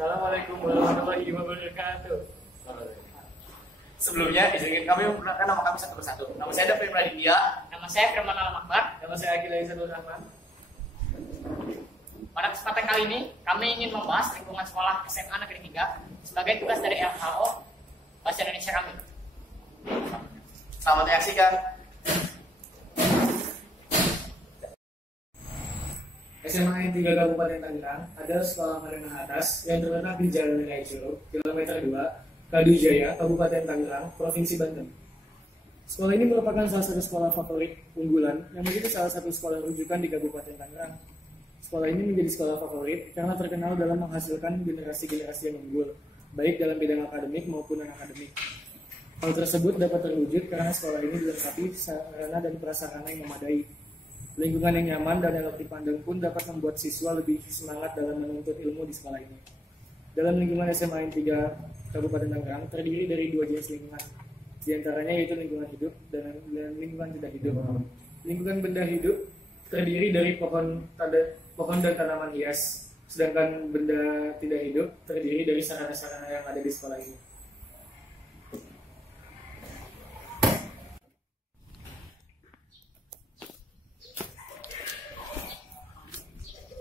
Assalamualaikum warahmatullahi wabarakatuh. Sebelumnya izinkan kami memperkenalkan nama kami satu persatu. Nama saya David Raditya. Nama saya Firman Alam-Akbar. Nama saya Agila Isadul Rahman. Pada kesempatan kali ini, kami ingin membahas lingkungan sekolah SMA Negeri 3 sebagai tugas dari LHO Bahasa Indonesia kami. Selamat menyaksikan. SMA N 3 Kabupaten Tangerang adalah sekolah menengah atas yang terletak di Jalan Raya Curug, kilometer 2, Kadujaya, Kabupaten Tangerang, Provinsi Banten. Sekolah ini merupakan salah satu sekolah favorit unggulan yang menjadi salah satu sekolah rujukan di Kabupaten Tangerang. Sekolah ini menjadi sekolah favorit karena terkenal dalam menghasilkan generasi-generasi yang unggul, baik dalam bidang akademik maupun non-akademik. Hal tersebut dapat terwujud karena sekolah ini dilengkapi sarana dan prasarana yang memadai. Lingkungan yang nyaman dan elok dipandang pun dapat membuat siswa lebih semangat dalam menuntut ilmu di sekolah ini. Dalam lingkungan SMA N 3 Kabupaten Tangerang terdiri dari dua jenis lingkungan. Di antaranya yaitu lingkungan hidup dan lingkungan tidak hidup. Lingkungan benda hidup terdiri dari pohon dan tanaman hias, sedangkan benda tidak hidup terdiri dari sarana-sarana yang ada di sekolah ini.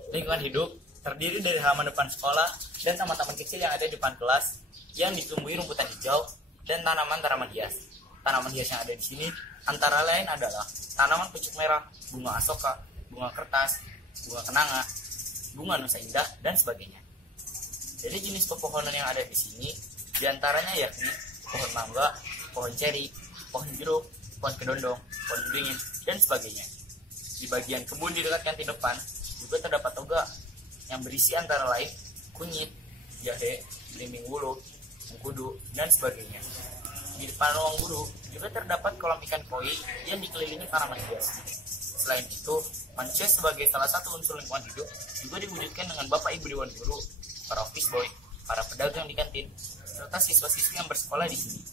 Lingkungan hidup terdiri dari halaman depan sekolah dan taman-taman kecil yang ada di depan kelas yang ditumbuhi rumputan hijau dan tanaman-tanaman hias. Tanaman hias yang ada di sini antara lain adalah tanaman pucuk merah, bunga asoka, bunga kertas, bunga kenanga, bunga nusa indah, dan sebagainya. Jadi jenis pepohonan yang ada di sini diantaranya yakni pohon mangga, pohon ceri, pohon jeruk, pohon kedondong, pohon beringin, dan sebagainya. Di bagian kebun di dekat kantin depan juga terdapat toga yang berisi antara lain kunyit, jahe, belimbing wuluh, mengkudu, dan sebagainya. Di depan ruang guru juga terdapat kolam ikan koi yang dikelilingi tanaman hias. Selain itu, manusia sebagai salah satu unsur lingkungan hidup juga diwujudkan dengan bapak ibu dewan guru, para office boy, para pedagang di kantin, serta siswa-siswi yang bersekolah di sini.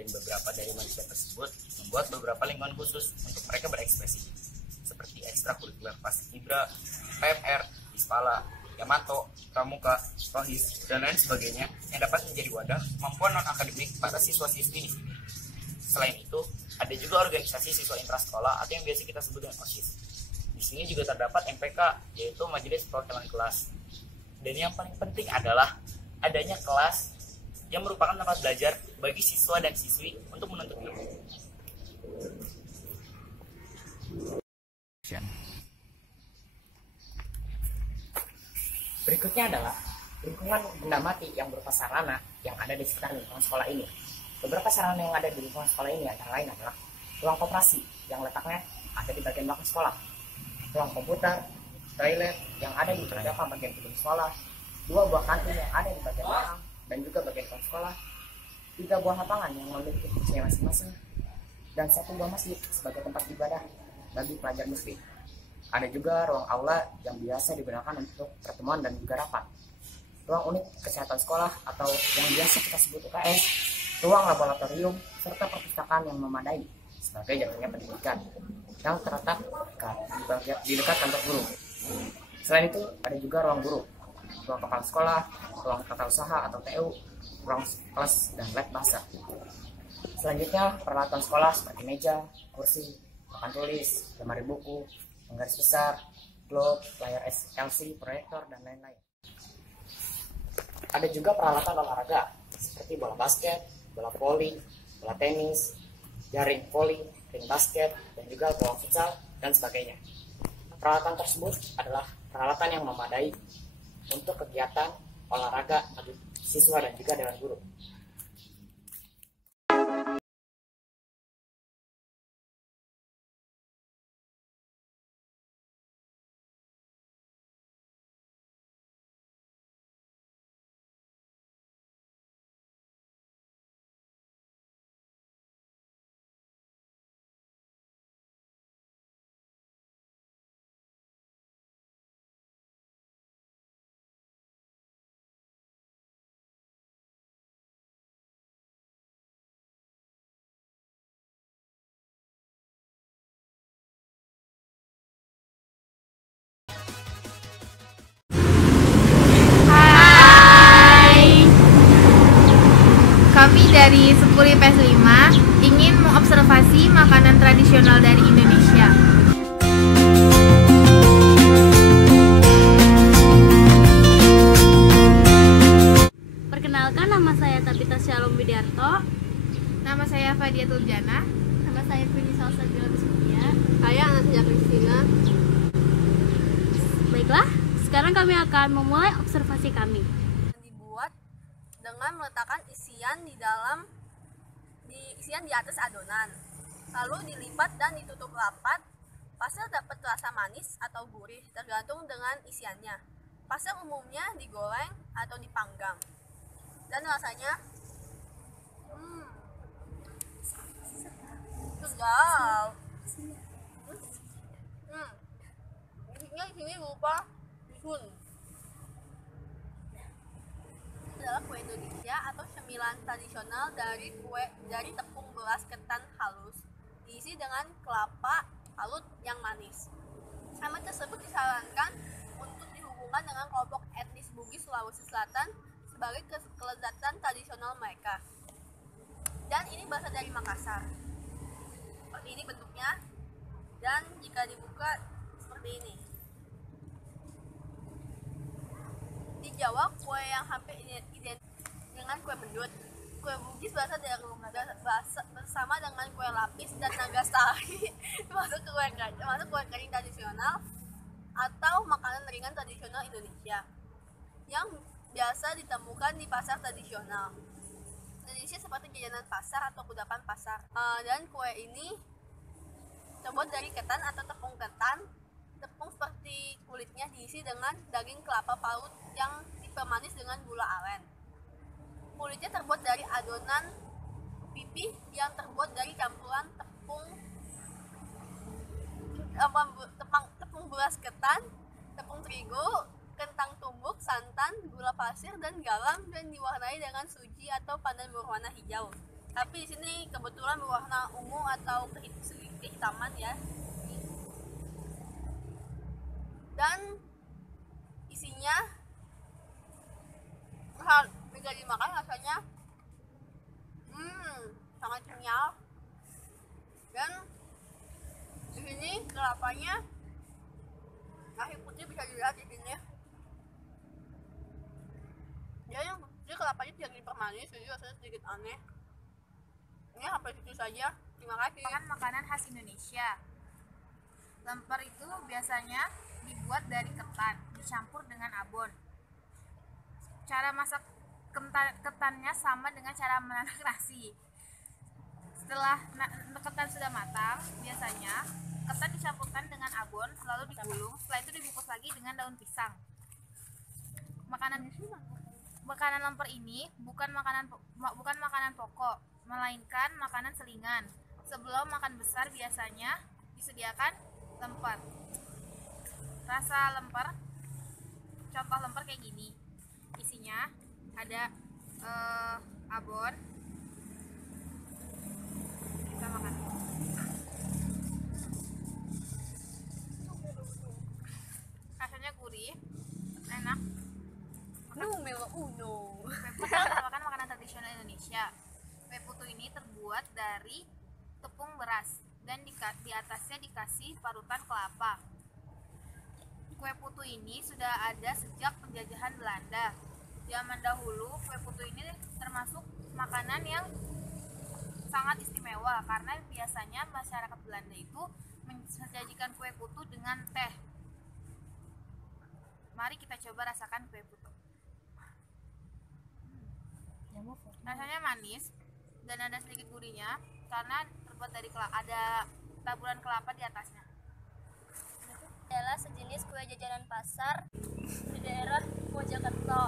Dan beberapa dari manusia tersebut membuat beberapa lingkungan khusus untuk mereka berekspresi, seperti ekstrakurikuler Paskibra, PMR, Ispala, Yamato, Pramuka, Rohis, dan lain sebagainya yang dapat menjadi wadah kemampuan non-akademik para siswa-siswi di sini. Selain itu, ada juga organisasi siswa intrasekolah atau yang biasa kita sebut dengan OSIS. Di sini juga terdapat MPK, yaitu Majelis Perwakilan Kelas. Dan yang paling penting adalah adanya kelas yang merupakan tempat belajar bagi siswa dan siswi untuk menuntut ilmu. Berikutnya adalah lingkungan benda mati yang berupa sarana yang ada di sekitar lingkungan sekolah ini. Beberapa sarana yang ada di lingkungan sekolah ini antara lain adalah ruang koperasi yang letaknya ada di bagian belakang sekolah, ruang komputer, toilet yang ada di beberapa bagian gedung sekolah, 2 buah kantin yang ada di bagian belakang dan juga bagian depan sekolah, 3 buah lapangan yang memiliki fungsinya masing-masing, dan 1 buah masjid sebagai tempat ibadah bagi pelajar muslim. Ada juga ruang aula yang biasa digunakan untuk pertemuan dan juga rapat, ruang unit kesehatan sekolah atau yang biasa kita sebut UKS, ruang laboratorium, serta perpustakaan yang memadai sebagai jatuhnya pendidikan yang terletak di dekat kantor guru. Selain itu, ada juga ruang guru, ruang kepala sekolah, ruang tata usaha atau TU, ruang kelas, dan lab bahasa. Selanjutnya, peralatan sekolah seperti meja, kursi, papan tulis, lemari buku, penggaris besar, globe, layar LC, proyektor, dan lain-lain. Ada juga peralatan olahraga seperti bola basket, bola voli, bola tenis, jaring voli, ring basket, dan juga bola futsal, dan sebagainya. Peralatan tersebut adalah peralatan yang memadai untuk kegiatan olahraga bagi siswa dan juga dewan guru. dari 10 IPS 5 ingin mengobservasi makanan tradisional dari Indonesia. Perkenalkan, nama saya Tabita Shalom Widiarto. Nama saya Fadiatul Jannah. Nama saya Fini Salsabila Bismillah. Saya Anastasia Kristina. Baiklah, sekarang kami akan memulai observasi kami. Dibuat dengan meletakkan isian di atas adonan, lalu dilipat dan ditutup rapat. Pastel dapat rasa manis atau gurih tergantung dengan isiannya. Pastel umumnya digoreng atau dipanggang, dan rasanya sedap. Isinya di sini berupa bihun. Adalah kue Indonesia atau cemilan tradisional dari tepung beras ketan halus, diisi dengan kelapa parut yang manis. Nama tersebut disarankan untuk dihubungkan dengan kelompok etnis Bugis Sulawesi Selatan sebagai kelezatan tradisional mereka. Dan ini berasal dari Makassar. Seperti ini bentuknya, dan jika dibuka seperti ini. Di Jawa, kue yang hampir identik dengan kue bedut. Kue Bugis berasal dari bersama dengan kue lapis dan nagasari termasuk kue kering tradisional atau makanan ringan tradisional Indonesia yang biasa ditemukan di pasar tradisional Indonesia seperti jajanan pasar atau kudapan pasar. Dan kue ini terbuat dari ketan atau tepung ketan. Tepung seperti kulitnya diisi dengan daging kelapa parut yang dipermanis dengan gula aren. Kulitnya terbuat dari adonan pipih yang terbuat dari campuran tepung beras ketan, tepung terigu, kentang tumbuk, santan, gula pasir, dan garam, dan diwarnai dengan suji atau pandan berwarna hijau. Tapi di sini kebetulan berwarna ungu atau kehitaman ya. Dan isinya jika dimakan rasanya sangat kenyal. Dan di sini kelapanya nasi putih bisa dilihat di sini. Jadi kelapanya tidak dipermanis, jadi rasanya sedikit aneh. Ini sampai situ saja. Terima kasih. Makanan khas Indonesia. Lemper itu biasanya dibuat dari ketan, dicampur dengan abon. Cara masak ketannya sama dengan cara menanak nasi. Setelah ketan sudah matang, biasanya ketan dicampurkan dengan abon, lalu digulung. Setelah itu dibungkus lagi dengan daun pisang. Makanan lemper ini bukan makanan pokok, melainkan makanan selingan. Sebelum makan besar biasanya disediakan lemper. Rasa lemper, contoh lemper kayak gini. Isinya ada abon. Kita makan. Rasanya gurih, enak. Merupakan makanan tradisional Indonesia. Kue putu ini terbuat dari tepung beras dan di atasnya dikasih parutan kelapa. Kue putu ini sudah ada sejak penjajahan Belanda. Zaman dahulu, kue putu ini termasuk makanan yang sangat istimewa karena biasanya masyarakat Belanda itu menyajikan kue putu dengan teh. Mari kita coba rasakan kue putu. Rasanya manis dan ada sedikit gurihnya karena terbuat dari ada taburan kelapa di atasnya. Adalah sejenis kue jajanan pasar di daerah Mojokerto.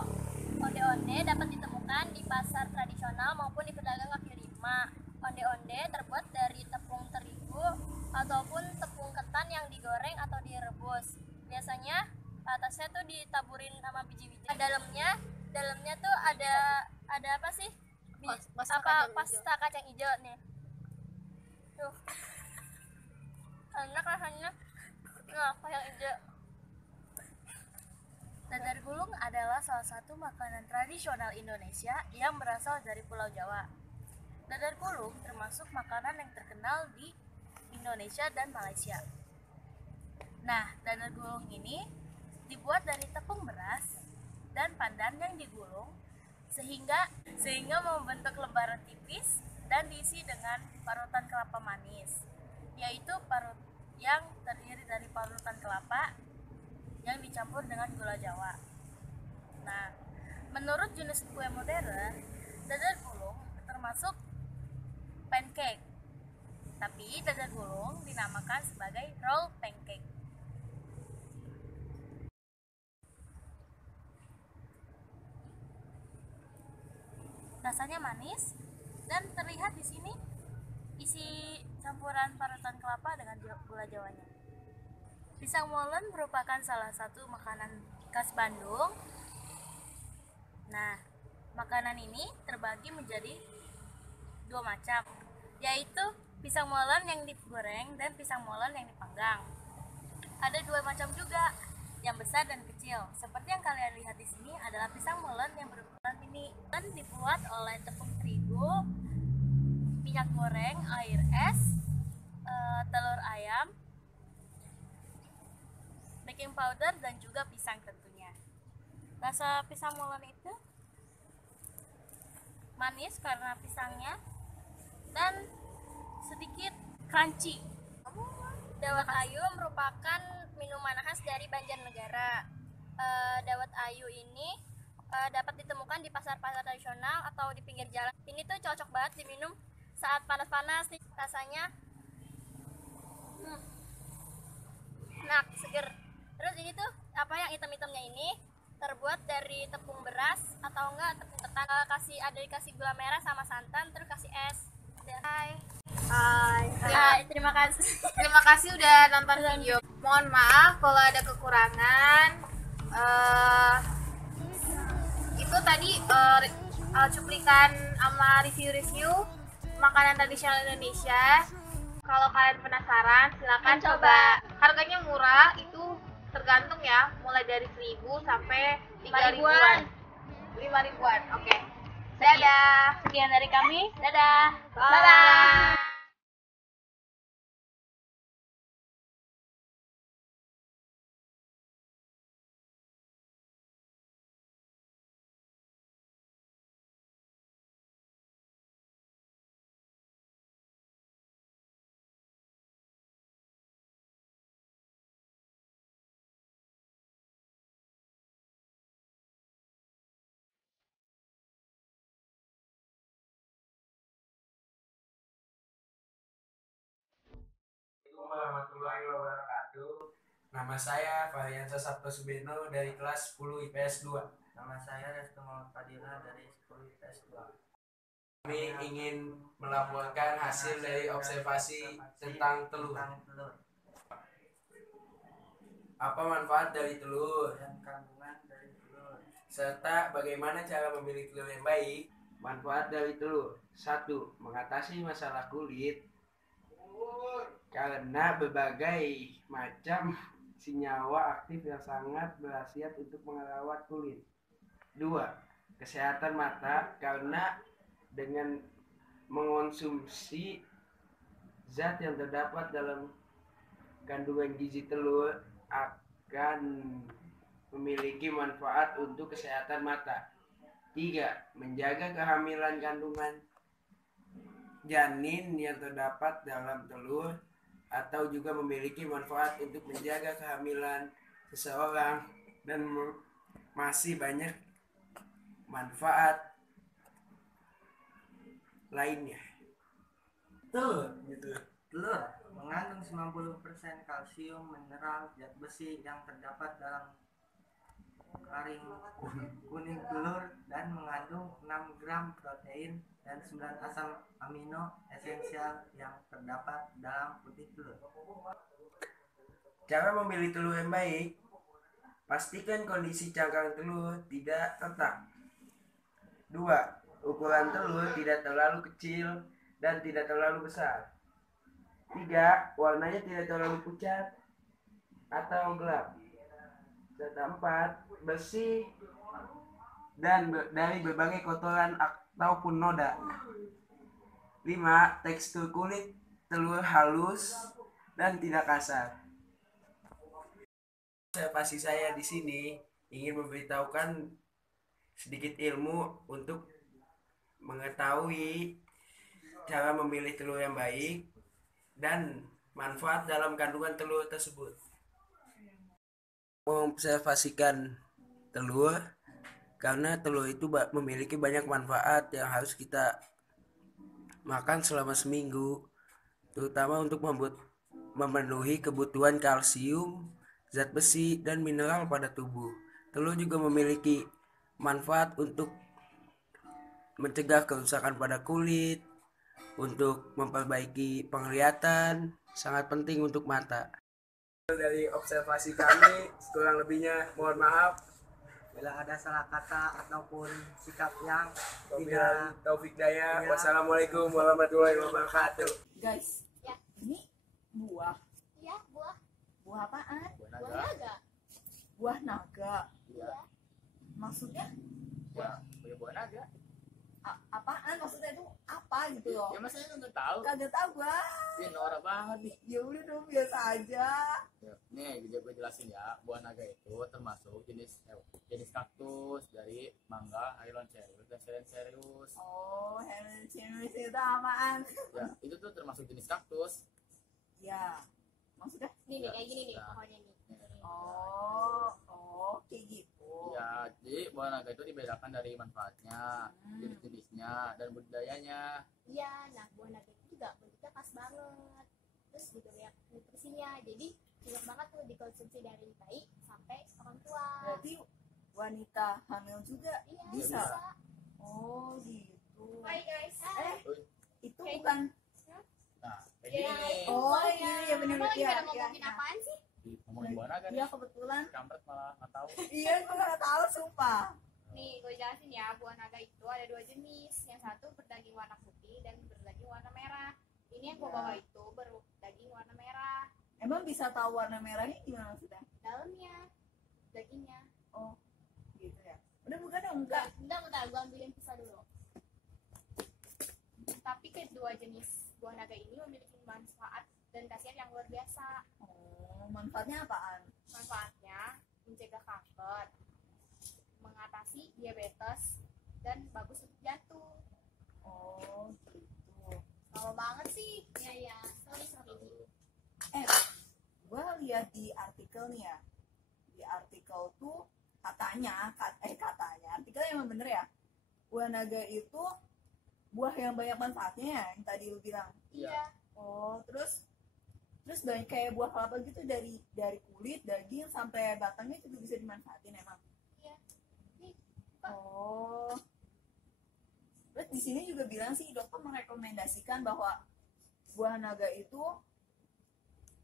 Onde-onde dapat ditemukan di pasar tradisional maupun di pedagang kaki lima. Onde-onde terbuat dari tepung terigu ataupun tepung ketan yang digoreng atau direbus. Biasanya atasnya tuh ditaburin sama biji-biji. Dalamnya tuh ada apa sih? Pasta kacang hijau nih. Tuh. Enak rasanya. Nah, kacang hijau. Dadar gulung adalah salah satu makanan tradisional Indonesia yang berasal dari Pulau Jawa. Dadar gulung termasuk makanan yang terkenal di Indonesia dan Malaysia. Nah, dadar gulung ini dibuat dari tepung beras dan pandan yang digulung sehingga membentuk lembaran tipis dan diisi dengan parutan kelapa manis, yaitu yang terdiri dari parutan kelapa yang dicampur dengan gula Jawa. Nah, menurut jenis kue modern, dadar gulung termasuk pancake, tapi dadar gulung dinamakan sebagai roll pancake. Rasanya manis dan terlihat di sini isi campuran parutan kelapa dengan gula Jawanya. Pisang molen merupakan salah satu makanan khas Bandung. Nah, makanan ini terbagi menjadi dua macam, yaitu pisang molen yang digoreng dan pisang molen yang dipanggang. Ada dua macam juga, yang besar dan kecil. Seperti yang kalian lihat di sini adalah pisang molen yang berukuran mini dan dibuat oleh tepung terigu, minyak goreng, air es, telur ayam, baking powder, dan juga pisang tentunya. Rasa pisang molen itu manis karena pisangnya dan sedikit crunchy. Dawet ayu merupakan minuman khas dari Banjarnegara. Dawet ayu ini dapat ditemukan di pasar-pasar tradisional atau di pinggir jalan. Ini tuh cocok banget diminum saat panas-panas nih, rasanya enak, seger. Terus ini tuh yang hitam-hitamnya ini terbuat dari tepung beras atau enggak tepung ketan. Dikasih gula merah sama santan, terus kasih es. Hai. Terima kasih. Terima kasih udah nonton video. Mohon maaf kalau ada kekurangan. Itu tadi cuplikan sama review-review makanan tradisional Indonesia. Kalau kalian penasaran, silakan coba. Harganya murah, itu tergantung ya, mulai dari 1.000 sampai 3.000-an. 5.000-an. Oke. Dadah. Sekian dari kami. Dadah. Bye. Assalamualaikum warahmatullahi wabarakatuh. Nama saya Fahriansyah Sabto Subeno dari kelas 10 IPS 2. Nama saya Restu Muhammad Fadila dari 10 IPS 2. Kami ingin melaporkan hasil dari observasi tentang telur. Apa manfaat dari telur? Dan kandungan dari telur. Serta bagaimana cara memilih telur yang baik? Manfaat dari telur: 1. Mengatasi masalah kulit karena berbagai macam senyawa aktif yang sangat berkhasiat untuk merawat kulit. 2. Kesehatan mata karena dengan mengonsumsi zat yang terdapat dalam kandungan gizi telur akan memiliki manfaat untuk kesehatan mata. 3. Menjaga kehamilan kandungan janin yang terdapat dalam telur atau juga memiliki manfaat untuk menjaga kehamilan seseorang, dan masih banyak manfaat lainnya. Telur mengandung 90% kalsium, mineral, zat besi yang terdapat dalam karing kuning telur dan mengandung 6 gram protein dan 9 asam amino esensial yang terdapat dalam putih telur. Cara memilih telur yang baik: pastikan kondisi cangkang telur tidak retak. 2. Ukuran telur tidak terlalu kecil dan tidak terlalu besar. 3. Warnanya tidak terlalu pucat atau gelap. Serta 4. Bersih dan dari berbagai kotoran ataupun noda. 5. Tekstur kulit telur halus dan tidak kasar. Observasi saya di sini ingin memberitahukan sedikit ilmu untuk mengetahui cara memilih telur yang baik dan manfaat dalam kandungan telur tersebut. Mengobservasikan telur karena telur itu memiliki banyak manfaat yang harus kita makan selama seminggu, terutama untuk memenuhi kebutuhan kalsium, zat besi, dan mineral pada tubuh. Telur juga memiliki manfaat untuk mencegah kerusakan pada kulit, untuk memperbaiki penglihatan, sangat penting untuk mata. Dari observasi kami, kurang lebihnya mohon maaf. Bila ada salah kata ataupun sikap yang Wabillahi taufik daya. Iya. Wassalamualaikum warahmatullahi wabarakatuh. Guys, Ya. ini buah. Iya, buah Apaan? buah naga. Buah naga. Iya. Maksudnya Buah naga. apaan? Maksudnya itu apa gitu loh? Ya masanya nggak tahu. Kagak tahu gua. Ini norak banget nih. Ya udah dong, biasa aja. Ya, nih gue jelasin ya, buah naga itu termasuk jenis kaktus dari mangga, Hyloncerius dan Serenserius. Oh, Helcerius itu apaan? Ya, itu tuh termasuk jenis kaktus. Ya, maksudnya? Nih, Ya. kayak gini nih Ya. pokoknya nih. Oh, kayak gitu. Ya, jadi buah naga itu dibedakan dari manfaatnya, jenis-jenisnya, dan budidayanya. Iya, nah buah naga itu juga bentuknya pas banget. Terus juga banyak nutrisinya. Jadi cocok banget tuh dikonsumsi dari bayi sampai orang tua. Berarti wanita hamil juga Iya, bisa? Oh, gitu. Hai guys. Itu bukan. Nah, kayak Iya. gini nih. Oh, iya benar Emang lagi ya. pada ngomongin apaan sih? Ngomongin buah naga nih. Iya, kebetulan. Kampret malah nggak tahu. Iya, gua nggak tahu sumpah. Nih, gue jelasin ya, buah naga itu ada dua jenis. Yang satu berdaging warna putih dan berdaging warna merah. Ini yang gue bawa itu berdaging warna merah. Emang bisa tahu warna merahnya gimana maksudnya? Dalamnya, dagingnya. Oh, gitu ya. Udah bukan dong, enggak. Bentar, gue ambilin pisau dulu. Tapi kedua jenis buah naga ini memiliki manfaat dan khasiat yang luar biasa. Oh, manfaatnya apaan? Manfaatnya mencegah kanker, mengatasi diabetes, dan bagus untuk jantung. Oh, gitu. Lama banget sih. Iya, sorry. Gue lihat di artikel nih ya. Di artikel tuh katanya, artikelnya emang bener ya. Buah naga itu buah yang banyak manfaatnya ya, yang tadi lu bilang. Iya. Oh, terus banyak kayak buah kelapa gitu dari kulit, daging sampai batangnya juga bisa dimanfaatin emang. Iya. Nih, Oh. Terus di sini juga bilang sih dokter merekomendasikan bahwa buah naga itu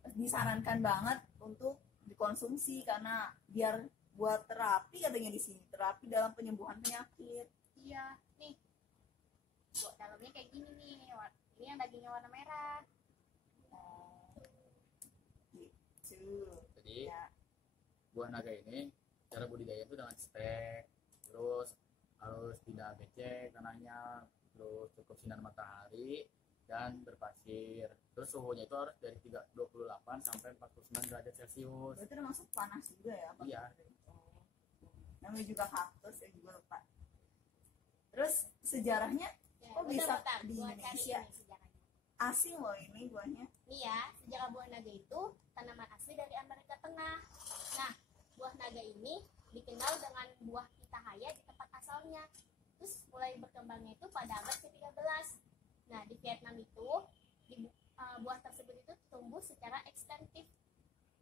disarankan banget untuk dikonsumsi karena biar buat terapi katanya di sini, terapi dalam penyembuhan penyakit. iya. Nih. Buat dalamnya kayak gini nih. Ini yang dagingnya warna merah. Oh. Gitu. Jadi Ya. buah naga ini cara budidaya itu dengan stek, terus harus tidak becek tanahnya, terus cukup sinar matahari dan berpasir. Terus suhunya itu harus dari 28 sampai 49 derajat Celcius. Berarti termasuk panas juga ya? Pak? Iya. Oh. Namanya juga kaktus ya, juga lupa. Terus sejarahnya Ya, kok bisa bentar, di gua cari Indonesia? nih sejarahnya. Asing loh ini buahnya. Nih ya, sejarah buah naga itu tanaman asli dari Amerika Tengah. Nah, buah naga ini dikenal dengan buah pitahaya di tempat asalnya. Terus mulai berkembangnya itu pada abad ke-13. Nah, di Vietnam itu buah tersebut itu tumbuh secara ekstensif.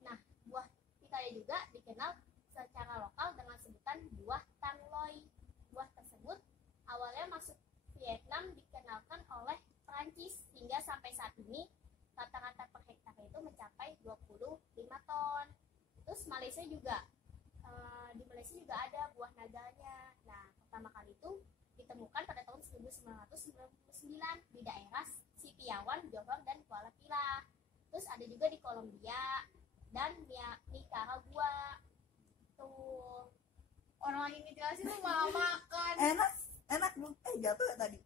Nah, buah pitahaya juga dikenal secara lokal dengan sebutan buah Tang Loi. Buah tersebut awalnya masuk Vietnam dikenalkan oleh Prancis hingga sampai saat ini rata-rata per hektar itu mencapai 25 ton. Terus Malaysia juga di Malaysia juga ada buah naganya. Nah, pertama kali itu ditemukan pada tahun 1999 di daerah Sitiawan, Johor, dan Kuala Pila. Terus ada juga di Kolombia dan Nicaragua. Tuh. Orang lagi ngejelasin tuh malah makan. Enak bu, jatuh ya tadi.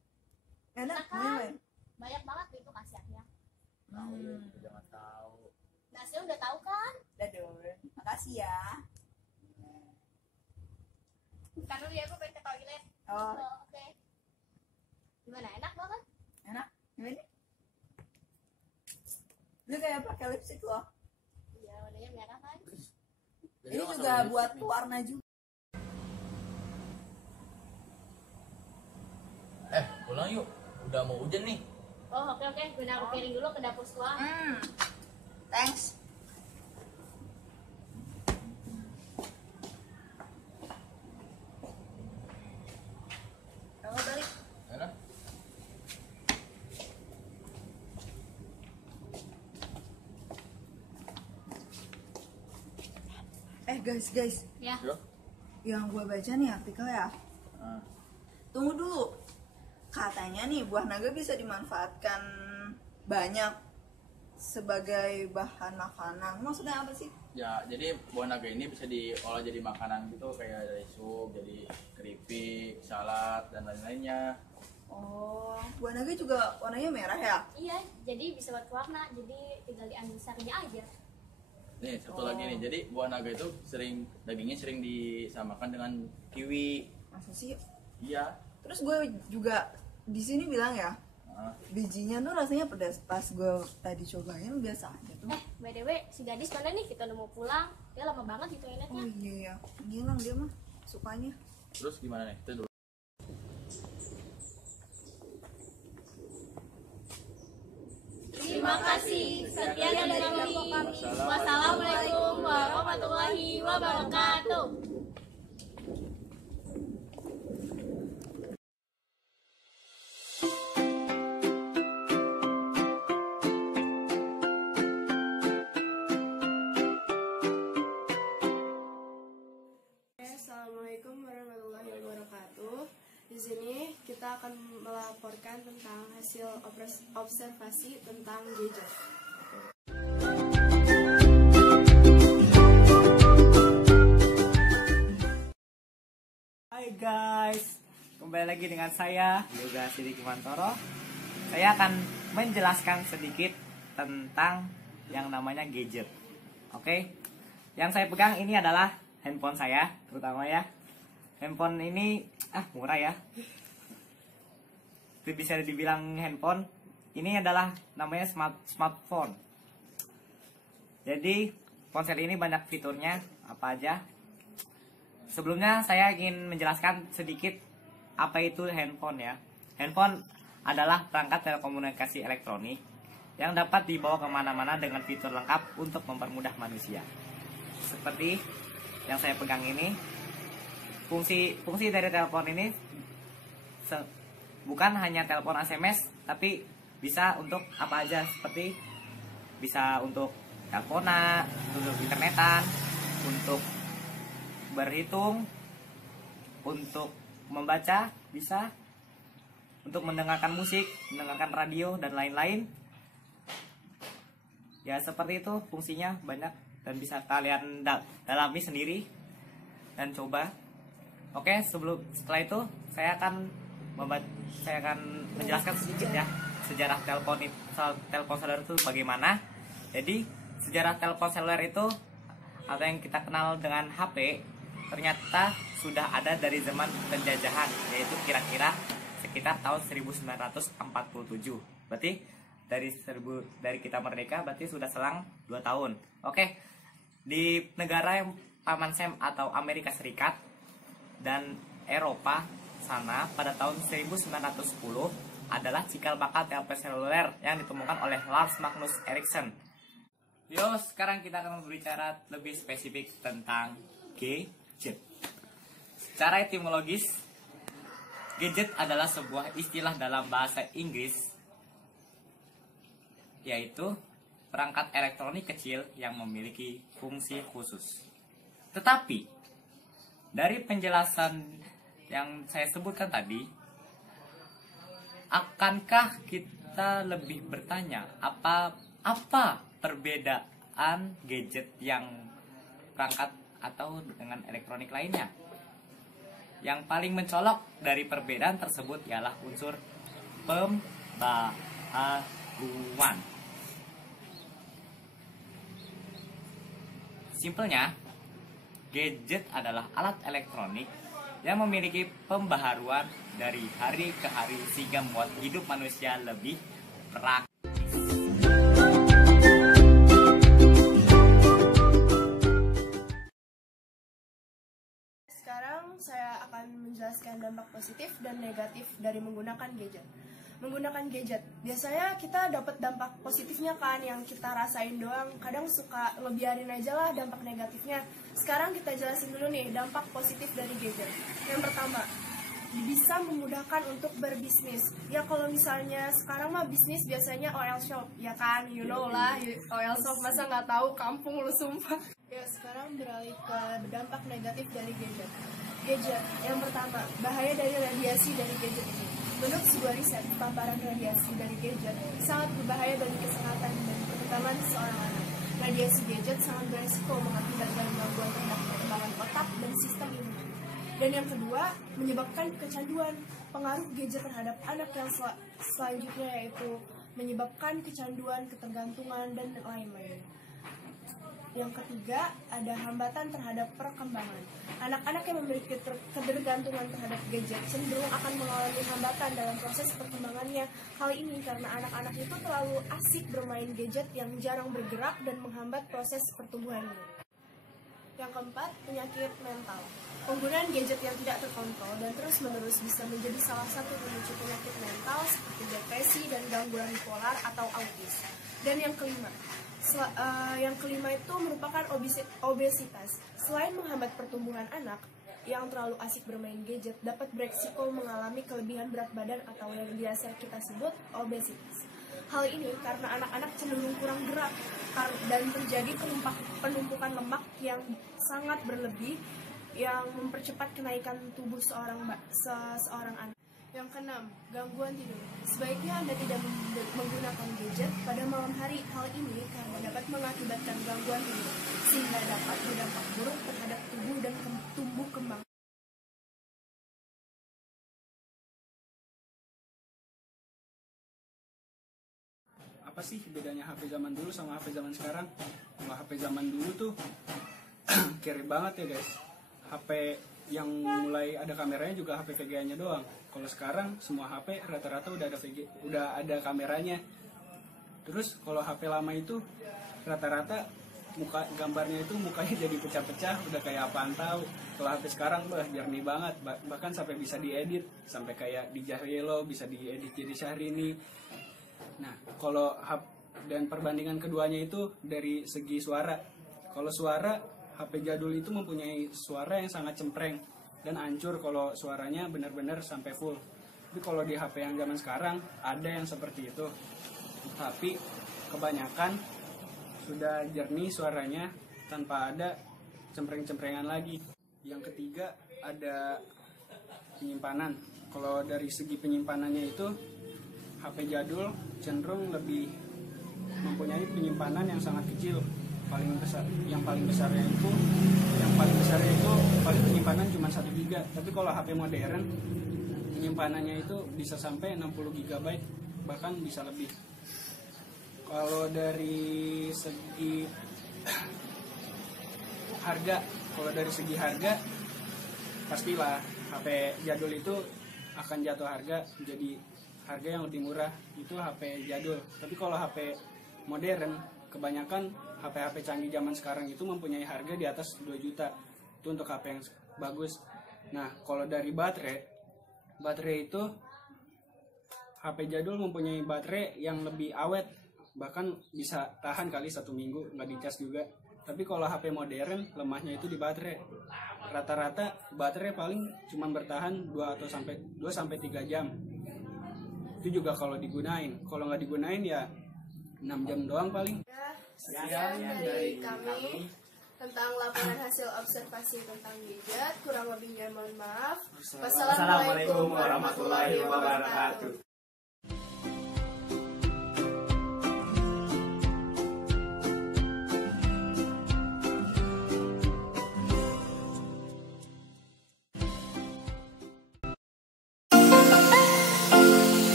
Enak, Enak kan? gimana? banget. Enak? Gimana? Lu kayak pakai lipstick loh. Iya, warnanya merah kan. Ini juga buat warna juga. Pulang yuk. Udah mau hujan nih. Oh, oke. Gue naruh piring dulu ke dapur sekolah. Thanks. Kamu balik. Enak. Guys. Ya. Yang gue baca nih artikel ya. Tunggu dulu. Katanya nih buah naga bisa dimanfaatkan banyak sebagai bahan makanan. Maksudnya apa sih? Ya, jadi buah naga ini bisa diolah jadi makanan gitu, kayak dari sup, jadi keripik, salad, dan lain-lainnya. Oh, buah naga juga warnanya merah ya? Iya, jadi bisa buat warna. Jadi tinggal diambil sarinya aja. Nih, satu lagi nih. Jadi buah naga itu dagingnya sering disamakan dengan kiwi. Masa sih? Iya. Terus gue juga di sini bilang ya, bijinya tuh rasanya pedas. Pas gue tadi cobain biasa aja tuh. By the way, si gadis mana nih? Kita udah mau pulang. Dia lama banget di toiletnya. Oh iya ya, ngilang dia mah sukanya. Terus gimana nih? Itu dulu. Terima kasih. Sekian dari kami. Wassalamualaikum warahmatullahi wabarakatuh. Assalamualaikum warahmatullahi wabarakatuh. Di sini kita akan melaporkan tentang hasil observasi tentang gadget. Hai guys, kembali lagi dengan saya Yoga Sidik Mantoro. Saya akan menjelaskan sedikit tentang yang namanya gadget. Oke, yang saya pegang ini adalah handphone saya, terutama ya. Handphone ini murah ya. Itu bisa dibilang handphone. Ini adalah namanya smartphone. Jadi ponsel ini banyak fiturnya apa aja. Sebelumnya saya ingin menjelaskan sedikit apa itu handphone ya. Handphone adalah perangkat telekomunikasi elektronik yang dapat dibawa kemana-mana dengan fitur lengkap untuk mempermudah manusia. Seperti yang saya pegang ini, fungsi dari telepon ini bukan hanya telepon SMS, tapi bisa untuk apa aja, seperti bisa untuk teleponan, untuk internetan, untuk berhitung, untuk membaca, bisa untuk mendengarkan musik, mendengarkan radio, dan lain-lain. Ya seperti itu, fungsinya banyak dan bisa kalian dalami sendiri dan coba. Oke, setelah itu saya akan menjelaskan sedikit ya sejarah telepon seluler itu bagaimana. Jadi sejarah telepon seluler itu atau yang kita kenal dengan HP ternyata sudah ada dari zaman penjajahan, yaitu kira-kira sekitar tahun 1947. Berarti dari kita merdeka berarti sudah selang 2 tahun. Oke. Di negara yang Paman Sam atau Amerika Serikat dan Eropa sana pada tahun 1910 adalah cikal bakal telepon seluler yang ditemukan oleh Lars Magnus Ericsson. Yo, sekarang kita akan berbicara lebih spesifik tentang gadget. Secara etimologis, gadget adalah sebuah istilah dalam bahasa Inggris, yaitu perangkat elektronik kecil yang memiliki fungsi khusus. Tetapi dari penjelasan yang saya sebutkan tadi, akankah kita lebih bertanya apa perbedaan gadget yang perangkat atau dengan elektronik lainnya? Yang paling mencolok dari perbedaan tersebut ialah unsur pembaharuan. Simpelnya, gadget adalah alat elektronik yang memiliki pembaharuan dari hari ke hari sehingga membuat hidup manusia lebih praktis. Sekarang saya akan menjelaskan dampak positif dan negatif dari menggunakan gadget. Menggunakan gadget, biasanya kita dapat dampak positifnya kan yang kita rasain doang. Kadang suka ngebiarin aja lah dampak negatifnya. Sekarang kita jelasin dulu nih dampak positif dari gadget. Yang pertama, bisa memudahkan untuk berbisnis. Ya kalau misalnya sekarang mah bisnis biasanya oil shop, ya kan, you know lah, oil shop, masa nggak tahu kampung lu sumpah. Ya sekarang beralih ke dampak negatif dari gadget. Gadget, yang pertama, bahaya dari radiasi dari gadget ini. Menurut sebuah riset, paparan radiasi dari gadget sangat berbahaya bagi kesehatan dan perkembangan seorang anak. Radiasi gadget sangat beresiko mengakibatkan gangguan terhadap perkembangan otak dan sistem imun. Dan yang kedua, menyebabkan kecanduan. Pengaruh gadget terhadap anak yang selanjutnya yaitu menyebabkan kecanduan, ketergantungan, dan lain-lain. Yang ketiga, ada hambatan terhadap perkembangan. Anak-anak yang memiliki ketergantungan terhadap gadget cenderung akan mengalami hambatan dalam proses perkembangannya. Hal ini karena anak-anak itu terlalu asik bermain gadget yang jarang bergerak dan menghambat proses pertumbuhannya. Yang keempat, penyakit mental. Penggunaan gadget yang tidak terkontrol dan terus-menerus bisa menjadi salah satu pemicu penyakit mental seperti depresi dan gangguan bipolar atau autis. Dan yang kelima, itu merupakan obesitas. Selain menghambat pertumbuhan anak, yang terlalu asik bermain gadget dapat beresiko mengalami kelebihan berat badan atau yang biasa kita sebut obesitas. Hal ini karena anak-anak cenderung kurang gerak dan terjadi penumpukan lemak yang sangat berlebih yang mempercepat kenaikan tubuh seseorang anak. Yang keenam, gangguan tidur. Sebaiknya Anda tidak menggunakan gadget pada malam hari. Hal ini karena dapat mengakibatkan gangguan tidur, sehingga dapat berdampak buruk terhadap tubuh dan tumbuh kembang. Apa sih bedanya HP zaman dulu sama HP zaman sekarang? Kalau HP zaman dulu tuh kere banget ya guys. HP yang mulai ada kameranya juga HP VGA-nya doang. Kalau sekarang semua HP rata-rata udah ada kameranya. Terus kalau HP lama itu rata-rata gambarnya itu mukanya jadi pecah-pecah, udah kayak apaan tahu. Kalau HP sekarang jernih banget, bahkan sampai bisa diedit, sampai kayak di Jahrielo bisa diedit jadi Syahrini. Nah, kalau dan perbandingan keduanya itu dari segi suara. Kalau suara, HP jadul itu mempunyai suara yang sangat cempreng dan hancur kalau suaranya benar-benar sampai full. Tapi kalau di HP yang zaman sekarang ada yang seperti itu. Tapi kebanyakan sudah jernih suaranya tanpa ada cempreng-cemprengan lagi. Yang ketiga ada penyimpanan. Kalau dari segi penyimpanannya itu HP jadul cenderung lebih mempunyai penyimpanan yang sangat kecil. Paling besarnya itu paling penyimpanan cuma 1 GB. Tapi kalau HP modern penyimpanannya itu bisa sampai 60 GB, bahkan bisa lebih. Kalau dari segi harga, pastilah HP jadul itu akan jatuh harga, jadi harga yang lebih murah itu HP jadul. Tapi kalau HP modern, kebanyakan HP-HP canggih zaman sekarang itu mempunyai harga di atas 2 juta. Itu untuk HP yang bagus. Nah, kalau dari baterai itu HP jadul mempunyai baterai yang lebih awet, bahkan bisa tahan kali 1 minggu, nggak dicas juga. Tapi kalau HP modern, lemahnya itu di baterai. Rata-rata baterai paling cuma bertahan 2 sampai 3 jam. Itu juga kalau digunain. Kalau nggak digunain ya 6 jam doang paling. Sekian dari kami tentang laporan hasil observasi tentang gadget. Kurang lebihnya mohon maaf. Wassalamualaikum warahmatullahi wabarakatuh.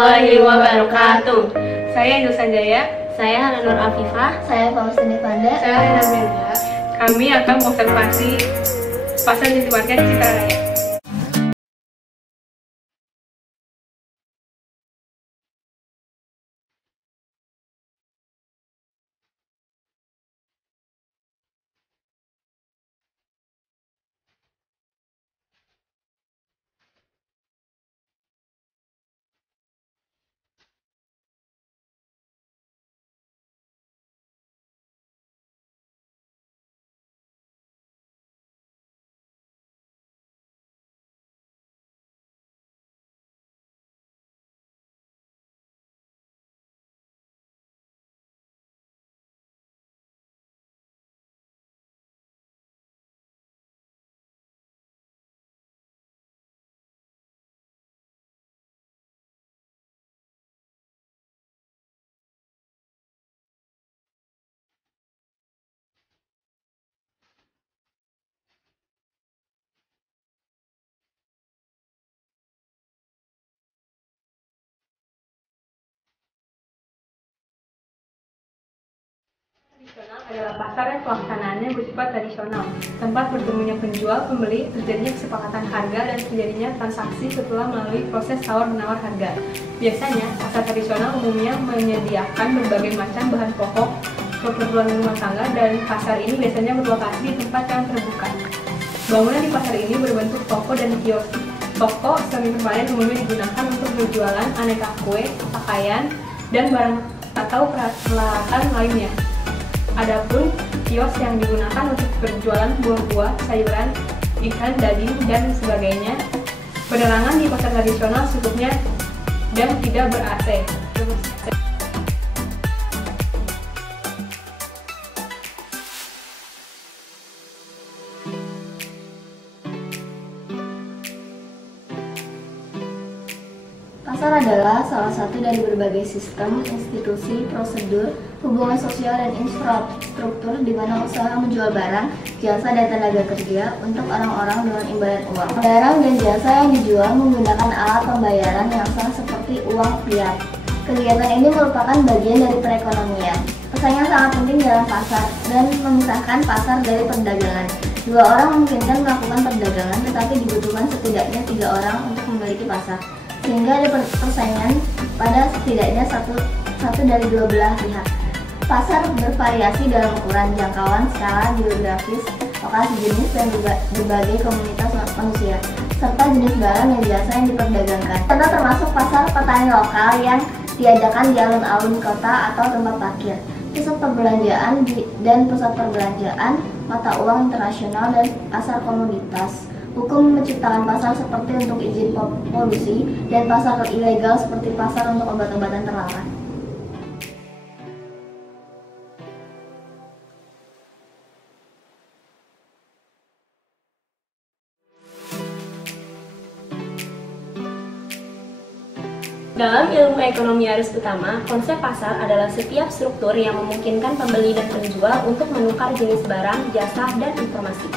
warahmatullahi wabarakatuh. Saya Indul Sanjaya. Saya Hana Nur Afifah. Saya Faustini Panda. Saya Rina Melia. Kami akan mengobservasi pasar Jatiwarga di Cikaraya. Tradisional adalah pasar yang pelaksanaannya bersifat tradisional, tempat bertemunya penjual, pembeli, terjadinya kesepakatan harga, dan terjadinya transaksi setelah melalui proses tawar-menawar harga. Biasanya, pasar tradisional umumnya menyediakan berbagai macam bahan pokok keperluan rumah tangga, dan pasar ini biasanya berlokasi di tempat yang terbuka. Bangunan di pasar ini berbentuk toko dan kios. Toko semi permanen umumnya digunakan untuk berjualan aneka kue, pakaian, dan barang atau peralatan lainnya. Adapun kios yang digunakan untuk berjualan buah-buah, sayuran, ikan, daging, dan sebagainya. Penerangan di pasar tradisional secukupnya dan tidak ber-AC. Pasar adalah salah satu dari berbagai sistem, institusi, prosedur, hubungan sosial, dan infrastruktur di mana usaha menjual barang, jasa, dan tenaga kerja untuk orang-orang dengan imbalan uang. Barang dan jasa yang dijual menggunakan alat pembayaran yang sah seperti uang fiat. Kegiatan ini merupakan bagian dari perekonomian. Pesannya sangat penting dalam pasar dan memisahkan pasar dari perdagangan. Dua orang memungkinkan melakukan perdagangan, tetapi dibutuhkan setidaknya 3 orang untuk memiliki pasar. Sehingga ada persaingan pada setidaknya satu dari 2 belah pihak. Pasar bervariasi dalam ukuran, jangkauan, skala, geografis, lokasi, jenis, dan berbagai komunitas manusia, serta jenis barang dan jasa yang diperdagangkan. Serta termasuk pasar petani lokal yang diadakan di alun-alun kota atau tempat parkir, pusat perbelanjaan dan pusat perbelanjaan, mata uang internasional, dan pasar komoditas. Hukum menciptakan pasar seperti untuk izin polusi dan pasar ilegal seperti pasar untuk obat-obatan terlarang. Dalam ilmu ekonomi arus utama, konsep pasar adalah setiap struktur yang memungkinkan pembeli dan penjual untuk menukar jenis barang, jasa, dan informasi.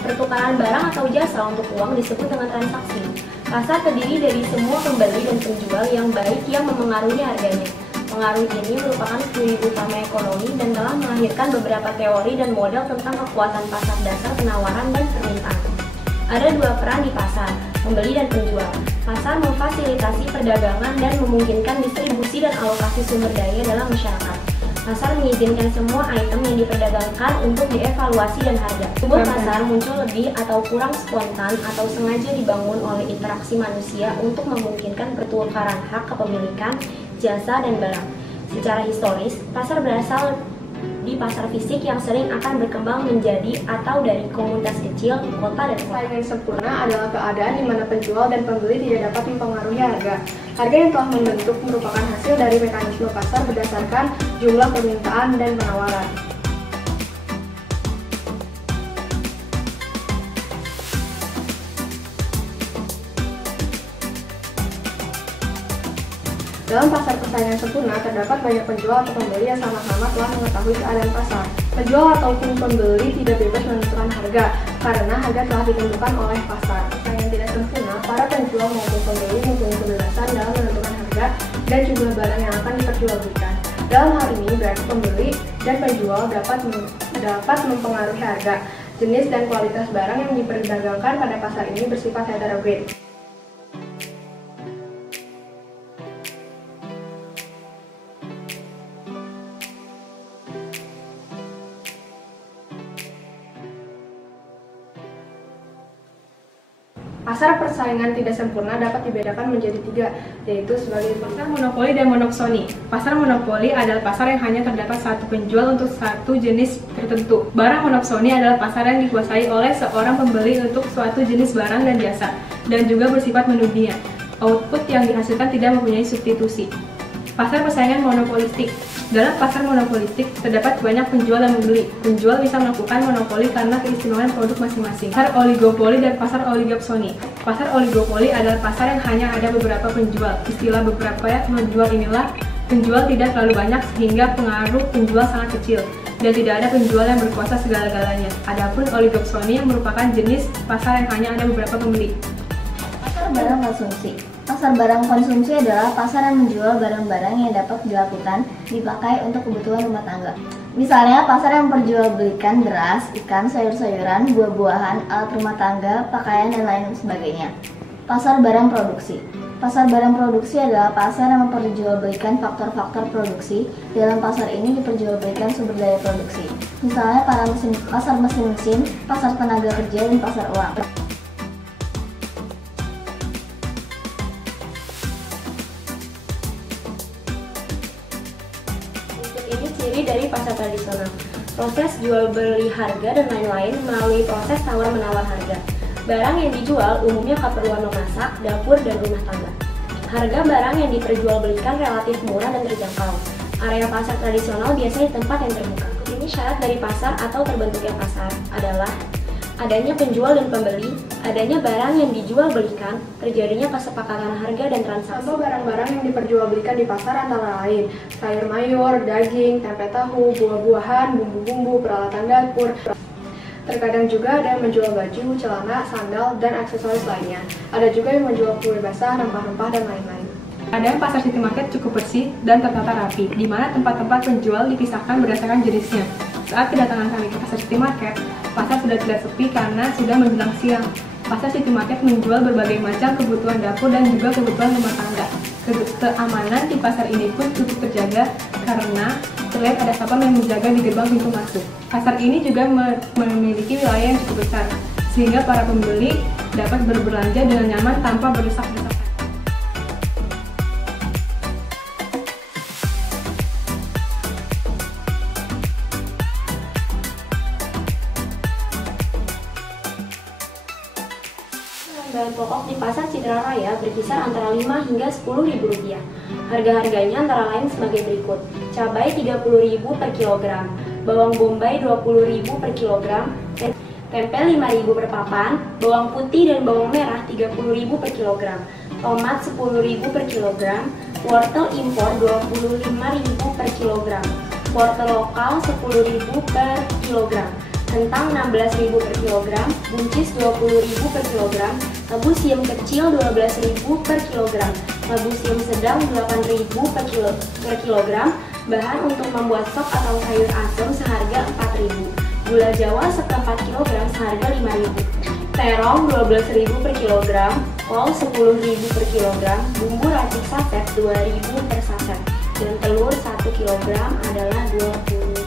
Pertukaran barang atau jasa untuk uang disebut dengan transaksi. Pasar terdiri dari semua pembeli dan penjual yang baik yang memengaruhi harganya. Pengaruh ini merupakan ciri utama ekonomi dan telah melahirkan beberapa teori dan model tentang kekuatan pasar dasar penawaran dan permintaan. Ada 2 peran di pasar, pembeli dan penjual. Pasar memfasilitasi perdagangan dan memungkinkan distribusi dan alokasi sumber daya dalam masyarakat. Pasar mengizinkan semua item yang diperdagangkan untuk dievaluasi dan harga. Sebuah pasar muncul lebih atau kurang spontan atau sengaja dibangun oleh interaksi manusia untuk memungkinkan pertukaran hak kepemilikan, jasa, dan barang. Secara historis, pasar berasal di pasar fisik yang sering akan berkembang menjadi atau dari komunitas kecil, kota, dan kota. Persaingan sempurna adalah keadaan di mana penjual dan pembeli tidak dapat mempengaruhi harga. Harga yang telah membentuk merupakan hasil dari mekanisme pasar berdasarkan jumlah permintaan dan penawaran. Dalam pasar persaingan sempurna, terdapat banyak penjual atau pembeli yang sama-sama telah mengetahui keadaan pasar. Penjual ataupun pembeli tidak bebas menentukan harga, karena harga telah ditentukan oleh pasar. Persaingan tidak sempurna, para penjual maupun pembeli mempunyai kebebasan dalam menentukan harga dan jumlah barang yang akan diperjualbelikan. Dalam hal ini berarti pembeli dan penjual dapat mempengaruhi harga, jenis dan kualitas barang yang diperdagangkan pada pasar ini bersifat heterogen. Pasar persaingan tidak sempurna dapat dibedakan menjadi tiga, yaitu sebagai pasar monopoli dan monopsoni. Pasar monopoli adalah pasar yang hanya terdapat satu penjual untuk satu jenis tertentu. Barang monopsoni adalah pasar yang dikuasai oleh seorang pembeli untuk suatu jenis barang dan jasa, dan juga bersifat mendunia. Output yang dihasilkan tidak mempunyai substitusi. Pasar persaingan monopolistik. Dalam pasar monopolistik, terdapat banyak penjual dan pembeli. Penjual bisa melakukan monopoli karena keistimewaan produk masing-masing. Pasar oligopoli dan pasar oligopsoni. Pasar oligopoli adalah pasar yang hanya ada beberapa penjual. Istilah beberapa penjual inilah penjual tidak terlalu banyak sehingga pengaruh penjual sangat kecil dan tidak ada penjual yang berkuasa segala-galanya. Adapun oligopsoni yang merupakan jenis pasar yang hanya ada beberapa pembeli. Pasar barang konsumsi. Pasar barang konsumsi adalah pasar yang menjual barang-barang yang dapat dipakai untuk kebutuhan rumah tangga. Misalnya, pasar yang memperjualbelikan beras, ikan, sayur-sayuran, buah-buahan, alat rumah tangga, pakaian, dan lain sebagainya. Pasar barang produksi. Pasar barang produksi adalah pasar yang memperjualbelikan faktor-faktor produksi. Dalam pasar ini diperjualbelikan sumber daya produksi. Misalnya, pasar mesin-mesin, pasar tenaga kerja, dan pasar uang. Ini ciri dari pasar tradisional. Proses jual beli harga dan lain-lain melalui proses tawar-menawar harga. Barang yang dijual umumnya keperluan memasak, dapur, dan rumah tangga. Harga barang yang diperjualbelikan relatif murah dan terjangkau. Area pasar tradisional biasanya di tempat yang terbuka. Ini syarat dari pasar atau terbentuknya pasar adalah adanya penjual dan pembeli, adanya barang yang dijual belikan, terjadinya kesepakatan harga dan transaksi. Contoh barang-barang yang diperjualbelikan di pasar antara lain sayur mayur, daging, tempe tahu, buah-buahan, bumbu-bumbu, peralatan dapur. Terkadang juga ada yang menjual baju, celana, sandal, dan aksesoris lainnya. Ada juga yang menjual kue basah, rempah-rempah, dan lain-lain. Ada yang pasar city market cukup bersih dan tertata rapi, di mana tempat-tempat penjual dipisahkan berdasarkan jenisnya. Saat kedatangan kami ke pasar city market, pasar sudah tidak sepi karena sudah menjelang siang. Pasar city market menjual berbagai macam kebutuhan dapur dan juga kebutuhan rumah tangga. Keamanan di pasar ini pun cukup terjaga karena terlihat ada satpam yang menjaga di gerbang pintu masuk. Pasar ini juga memiliki wilayah yang cukup besar, sehingga para pembeli dapat berbelanja dengan nyaman tanpa berdesak-desakan. Bahan pokok di pasar Citra Raya berkisar antara 5 hingga 10 ribu rupiah. Harga-harganya antara lain sebagai berikut: cabai 30.000 per kilogram, bawang bombay 20.000 per kilogram, tempe 5.000 per papan, bawang putih dan bawang merah 30.000 per kilogram, tomat 10.000 per kilogram, wortel impor 25.000 per kilogram, wortel lokal 10.000 per kilogram, kentang 16.000 per kilogram, buncis 20.000 per kilogram, labu siam kecil 12.000 per kilogram, labu siam sedang 8.000 per kilogram, bahan untuk membuat sop atau sayur asem seharga 4.000, gula jawa seperempat kilogram seharga 5.000, terong 12.000 per kilogram, kol 10.000 per kilogram, bumbu racik saset 2.000 per saset, dan telur 1 kilogram adalah 20.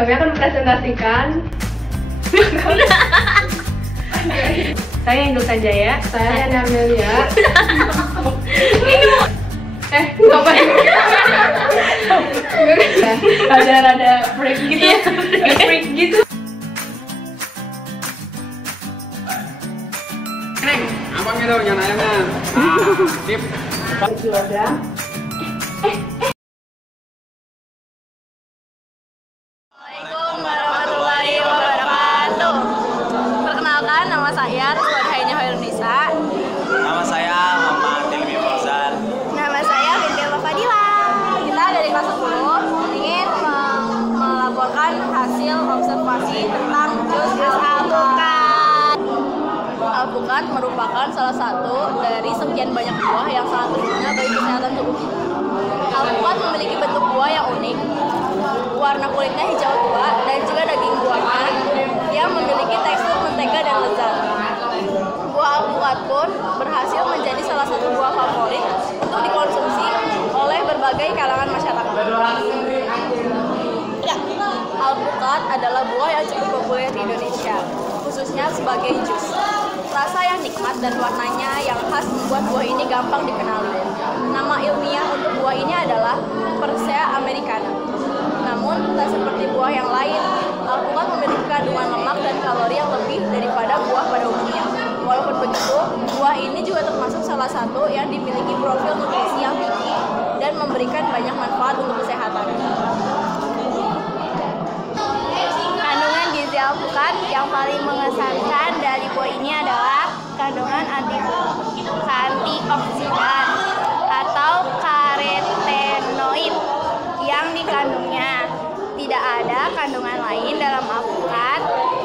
Kami akan mempresentasikan saya Indul Sanjaya, saya Yani Amelia. Ngapain? Rada freak gitu, freak gitu. Neng, abangnya dong yang ayamnya. Sip. 1 kilogram. Assalamualaikum warahmatullahi wabarakatuh. Perkenalkan, nama saya Rizwan Haini Hoirunisa. Nama saya Muhammad Ilmi Fauzan. Nama saya Binti Fadila. Kita dari kelas 10 ingin melaporkan hasil observasi tentang jus alpukat. Alpukat merupakan salah satu dari sekian banyak buah yang sangat berguna bagi kesehatan tubuh kita. Alpukat memiliki bentuk buah yang unik, warna kulitnya hijau tua, dan juga daging buahnya yang memiliki tekstur mentega dan lezat. Buah alpukat pun berhasil menjadi salah satu buah favorit untuk dikonsumsi oleh berbagai kalangan masyarakat. Ya, alpukat adalah buah yang cukup populer di Indonesia, khususnya sebagai jus. Rasa yang nikmat dan warnanya yang khas membuat buah ini gampang dikenali. Nama ilmiah untuk buah ini adalah Persea americana. Namun, tak seperti buah yang lain, alpukat memiliki kandungan lemak dan kalori yang lebih daripada buah pada umumnya. Walaupun begitu, buah ini juga termasuk salah satu yang dimiliki profil nutrisi yang tinggi dan memberikan banyak manfaat untuk kesehatan. Kandungan gizi alpukat yang paling mengesankan dari buah ini adalah kandungan antioksidan atau karotenoid yang dikandungnya. Tidak ada kandungan lain dalam alpukat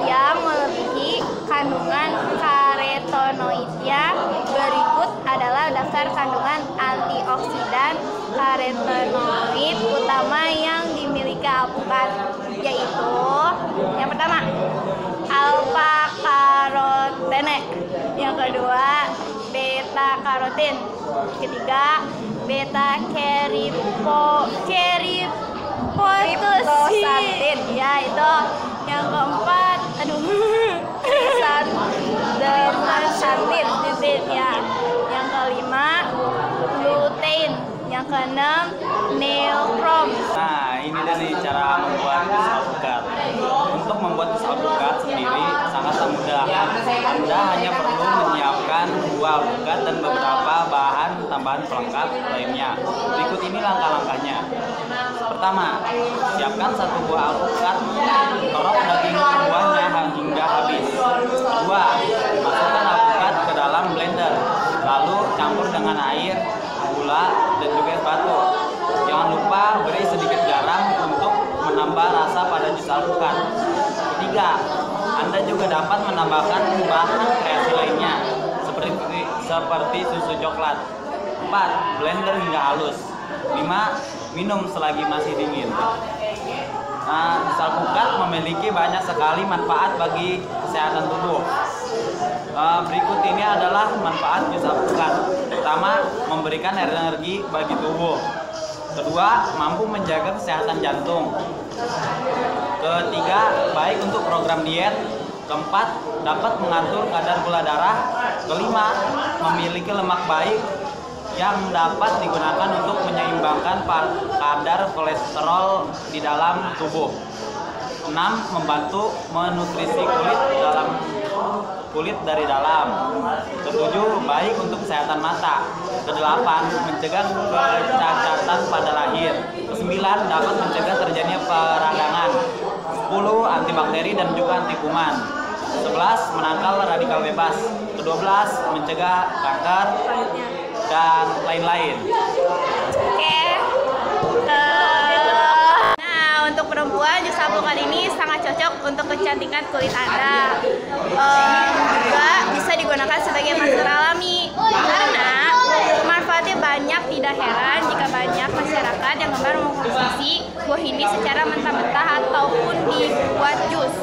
yang melebihi kandungan karotenoidnya. Berikut adalah daftar kandungan antioksidan karotenoid utama yang dimiliki alpukat, yaitu yang pertama alpha karotene, yang kedua beta karotin, ketiga beta keriptosantin, ya itu yang keempat, santin, ya yang kelima lutein, yang keenam neokrom. Nah, ini dari cara membuat jus alpukat. Untuk membuat jus alpukat sendiri sangatlah mudah. Anda hanya perlu menyiapkan buah alpukat dan beberapa bahan tambahan pelengkap lainnya. Berikut ini langkah-langkahnya. Pertama, siapkan 1 buah alpukat, torok daging buahnya hingga habis. Kedua, masukkan alpukat ke dalam blender, lalu campur dengan air, gula, dan juga es batu. Jangan lupa beri sedikit garam untuk menambah rasa pada jus alpukat. Ketiga, Anda juga dapat menambahkan bahan kreasi lainnya seperti susu coklat. 4. Blender hingga halus. 5. Minum selagi masih dingin. Nah, jus alpukat memiliki banyak sekali manfaat bagi kesehatan tubuh. Berikut ini adalah manfaat jus alpukat. Pertama, memberikan energi bagi tubuh. Kedua, mampu menjaga kesehatan jantung. Ketiga, baik untuk program diet. Keempat, dapat mengatur kadar gula darah. Kelima, memiliki lemak baik yang dapat digunakan untuk menyeimbangkan kadar kolesterol di dalam tubuh. 6. Membantu menutrisi kulit dari dalam. Ketujuh, baik untuk kesehatan mata. Kedelapan, mencegah kecacatan pada lahir. Kesembilan, dapat mencegah terjadinya peradangan. 10. Antibakteri dan juga anti kuman. 11. Menangkal radikal bebas. Ke-12, mencegah kanker dan lain-lain. Oke. Nah, untuk perempuan jus alpukat ini sangat cocok untuk kecantikan kulit Anda. Juga bisa digunakan sebagai masker alami karena manfaatnya banyak. Tidak heran jika banyak masyarakat yang gemar mengkonsumsi buah ini secara mentah-mentah ataupun dibuat jus.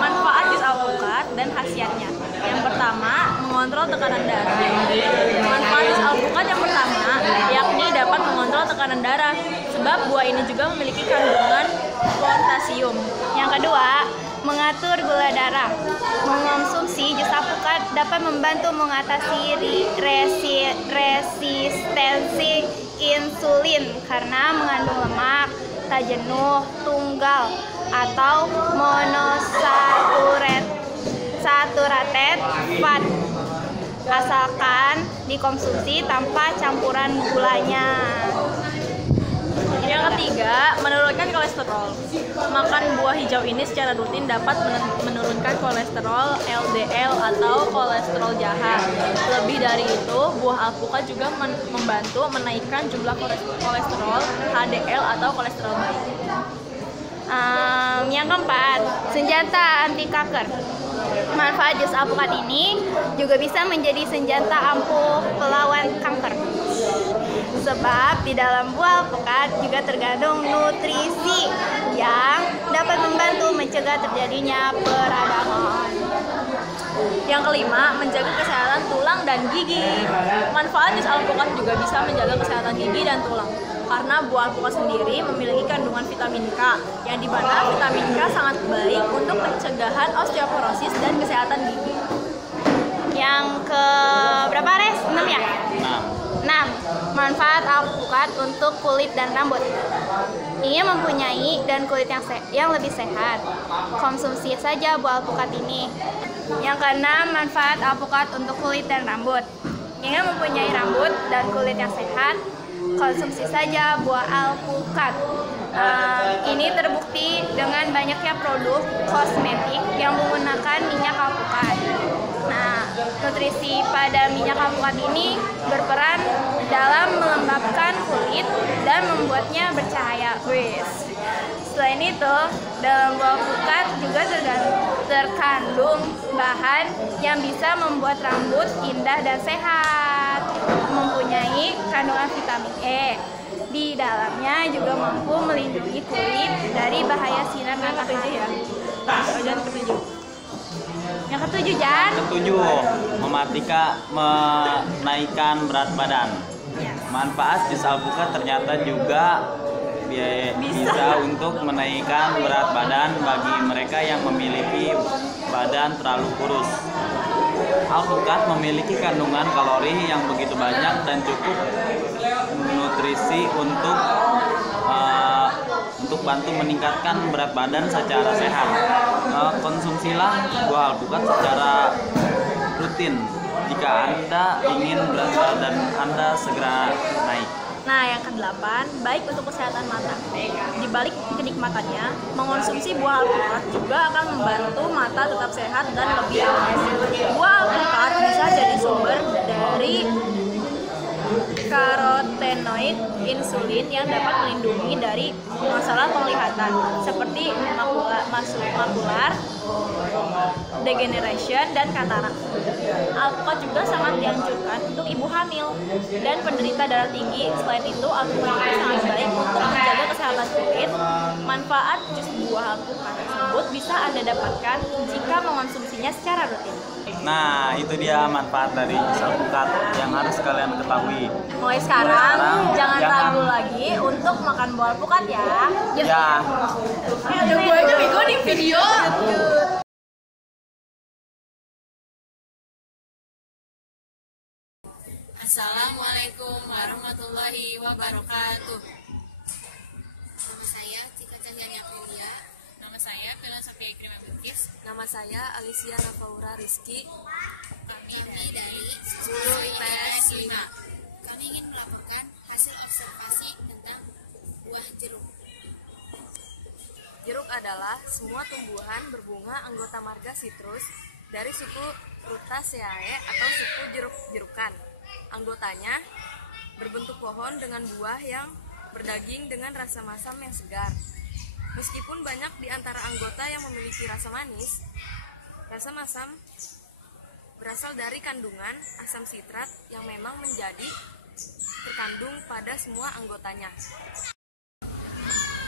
Manfaat jus alpukat dan khasiatnya. Yang pertama, mengontrol tekanan darah. Manfaat jus alpukat yang pertama yakni dapat mengontrol tekanan darah, sebab buah ini juga memiliki kandungan potasium. Yang kedua, mengatur gula darah. Mengonsumsi jus alpukat dapat membantu mengatasi resistensi insulin karena mengandung lemak tak jenuh tunggal atau monosaturated fat, asalkan dikonsumsi tanpa campuran gulanya. Yang ketiga, menurunkan kolesterol. Makan buah hijau ini secara rutin dapat menurunkan kolesterol LDL atau kolesterol jahat. Lebih dari itu, buah alpukat juga membantu menaikkan jumlah kolesterol HDL atau kolesterol baik. Yang keempat, senjata anti kanker. Manfaat jus alpukat ini juga bisa menjadi senjata ampuh pelawan kanker. Sebab di dalam buah alpukat juga terkandung nutrisi yang dapat membantu mencegah terjadinya peradangan. Yang kelima, menjaga kesehatan tulang dan gigi. Manfaat jus alpukat juga bisa menjaga kesehatan gigi dan tulang. Karena buah alpukat sendiri memiliki kandungan vitamin K, yang dimana vitamin K sangat baik untuk pencegahan osteoporosis dan kesehatan gigi. Yang ke berapa, Res? 6 ya? 6. Manfaat alpukat untuk kulit dan rambut. Ingin mempunyai dan kulit yang lebih sehat, konsumsi saja buah alpukat ini. Yang keenam, manfaat alpukat untuk kulit dan rambut. Ingin mempunyai rambut dan kulit yang sehat, konsumsi saja buah alpukat. Ini terbukti dengan banyaknya produk kosmetik yang menggunakan minyak alpukat. Nah, nutrisi pada minyak alpukat ini berperan dalam melembabkan kulit dan membuatnya bercahaya. Selain itu, dalam buah alpukat juga terkandung bahan yang bisa membuat rambut indah dan sehat. Mempunyai kandungan vitamin E. Di dalamnya juga mampu melindungi kulit dari bahaya sinar matahari. Yang ketujuh, Jan. Ketujuh, menaikkan berat badan. Manfaat jus alpukat ternyata juga bisa untuk menaikkan berat badan bagi mereka yang memiliki badan terlalu kurus. Alpukat memiliki kandungan kalori yang begitu banyak dan cukup nutrisi untuk bantu meningkatkan berat badan secara sehat. Konsumsilah buah alpukat secara rutin jika Anda ingin berat badan Anda segera naik. Nah, yang ke-8, baik untuk kesehatan mata. Di balik kenikmatannya, mengonsumsi buah alpukat juga akan membantu mata tetap sehat dan lebih halus. Buah alpukat bisa jadi sumber dari karotenoid insulin yang dapat melindungi dari masalah penglihatan seperti makular degeneration dan katarak. Alpukat juga sangat dianjurkan untuk ibu hamil dan penderita darah tinggi. Selain itu, alpukat juga sangat baik untuk menjaga kesehatan kulit. Manfaat jus buah alpukat tersebut bisa Anda dapatkan jika mengonsumsinya secara rutin. Nah, itu dia manfaat dari jus alpukat yang harus kalian ketahui. Mulai sekarang jangan ragu lagi untuk makan buah alpukat ya. Ya. Ada gue aja bego di video. Assalamualaikum warahmatullahi wabarakatuh. Nama saya Cika Cahaya Aprilia. Nama saya Bella Sofia Ikrima Bilkis. Nama saya Alicia Nafaura Rizky. Kami dari 10 IPS 5. Kami ingin melaporkan hasil observasi tentang buah jeruk. Jeruk adalah semua tumbuhan berbunga anggota marga sitrus dari suku Rutaceae atau suku jeruk-jerukan. Anggotanya berbentuk pohon dengan buah yang berdaging dengan rasa masam yang segar. Meskipun banyak di antara anggota yang memiliki rasa manis, rasa masam berasal dari kandungan asam sitrat yang memang menjadi terkandung pada semua anggotanya.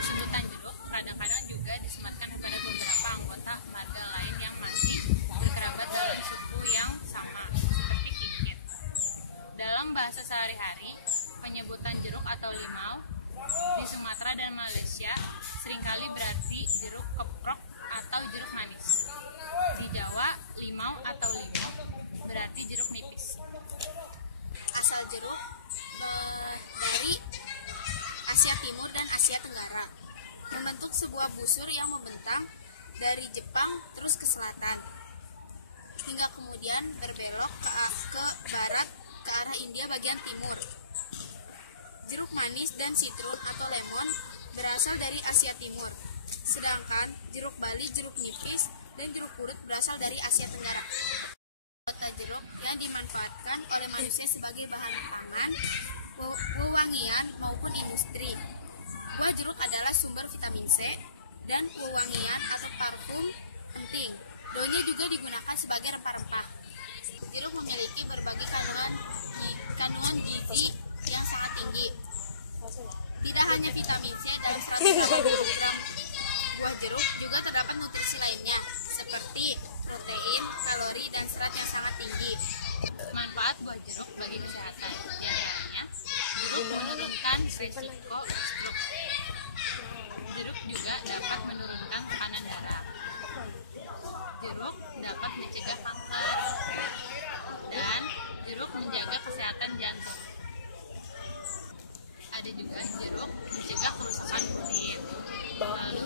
Sebutan jeruk kadang-kadang juga disematkan kepada beberapa anggota marga lain yang masih berkerabat dalam suku yang sama, seperti kikit. Dalam bahasa sehari-hari, penyebutan jeruk atau limau Di Sumatera dan Malaysia seringkali berarti jeruk keprok atau jeruk manis. Di Jawa limau atau limau berarti jeruk nipis. Asal jeruk dari Asia Timur dan Asia Tenggara, membentuk sebuah busur yang membentang dari Jepang terus ke selatan, hingga kemudian berbelok ke barat ke arah India bagian timur. Jeruk manis dan sitrun atau lemon berasal dari Asia Timur, sedangkan jeruk bali, jeruk nipis, dan jeruk purut berasal dari Asia Tenggara. Kota jeruk yang dimanfaatkan oleh manusia sebagai bahan pangan, wewangian maupun industri. Buah jeruk adalah sumber vitamin C dan wewangian atau parfum penting. Daunnya juga digunakan sebagai rempah-rempah. Jeruk memiliki berbagai kandungan gizi yang sangat tinggi. Tidak hanya vitamin C dan 100 gram buah jeruk, juga terdapat nutrisi lainnya seperti protein, kalori, dan serat yang sangat tinggi. Manfaat buah jeruk bagi kesehatan, di antaranya jeruk menurunkan risiko stroke. Jeruk juga dapat menurunkan tekanan darah. Jeruk dapat mencegah kanker, dan jeruk menjaga kesehatan jantung. Ada juga jeruk mencegah kerusakan kulit. Lalu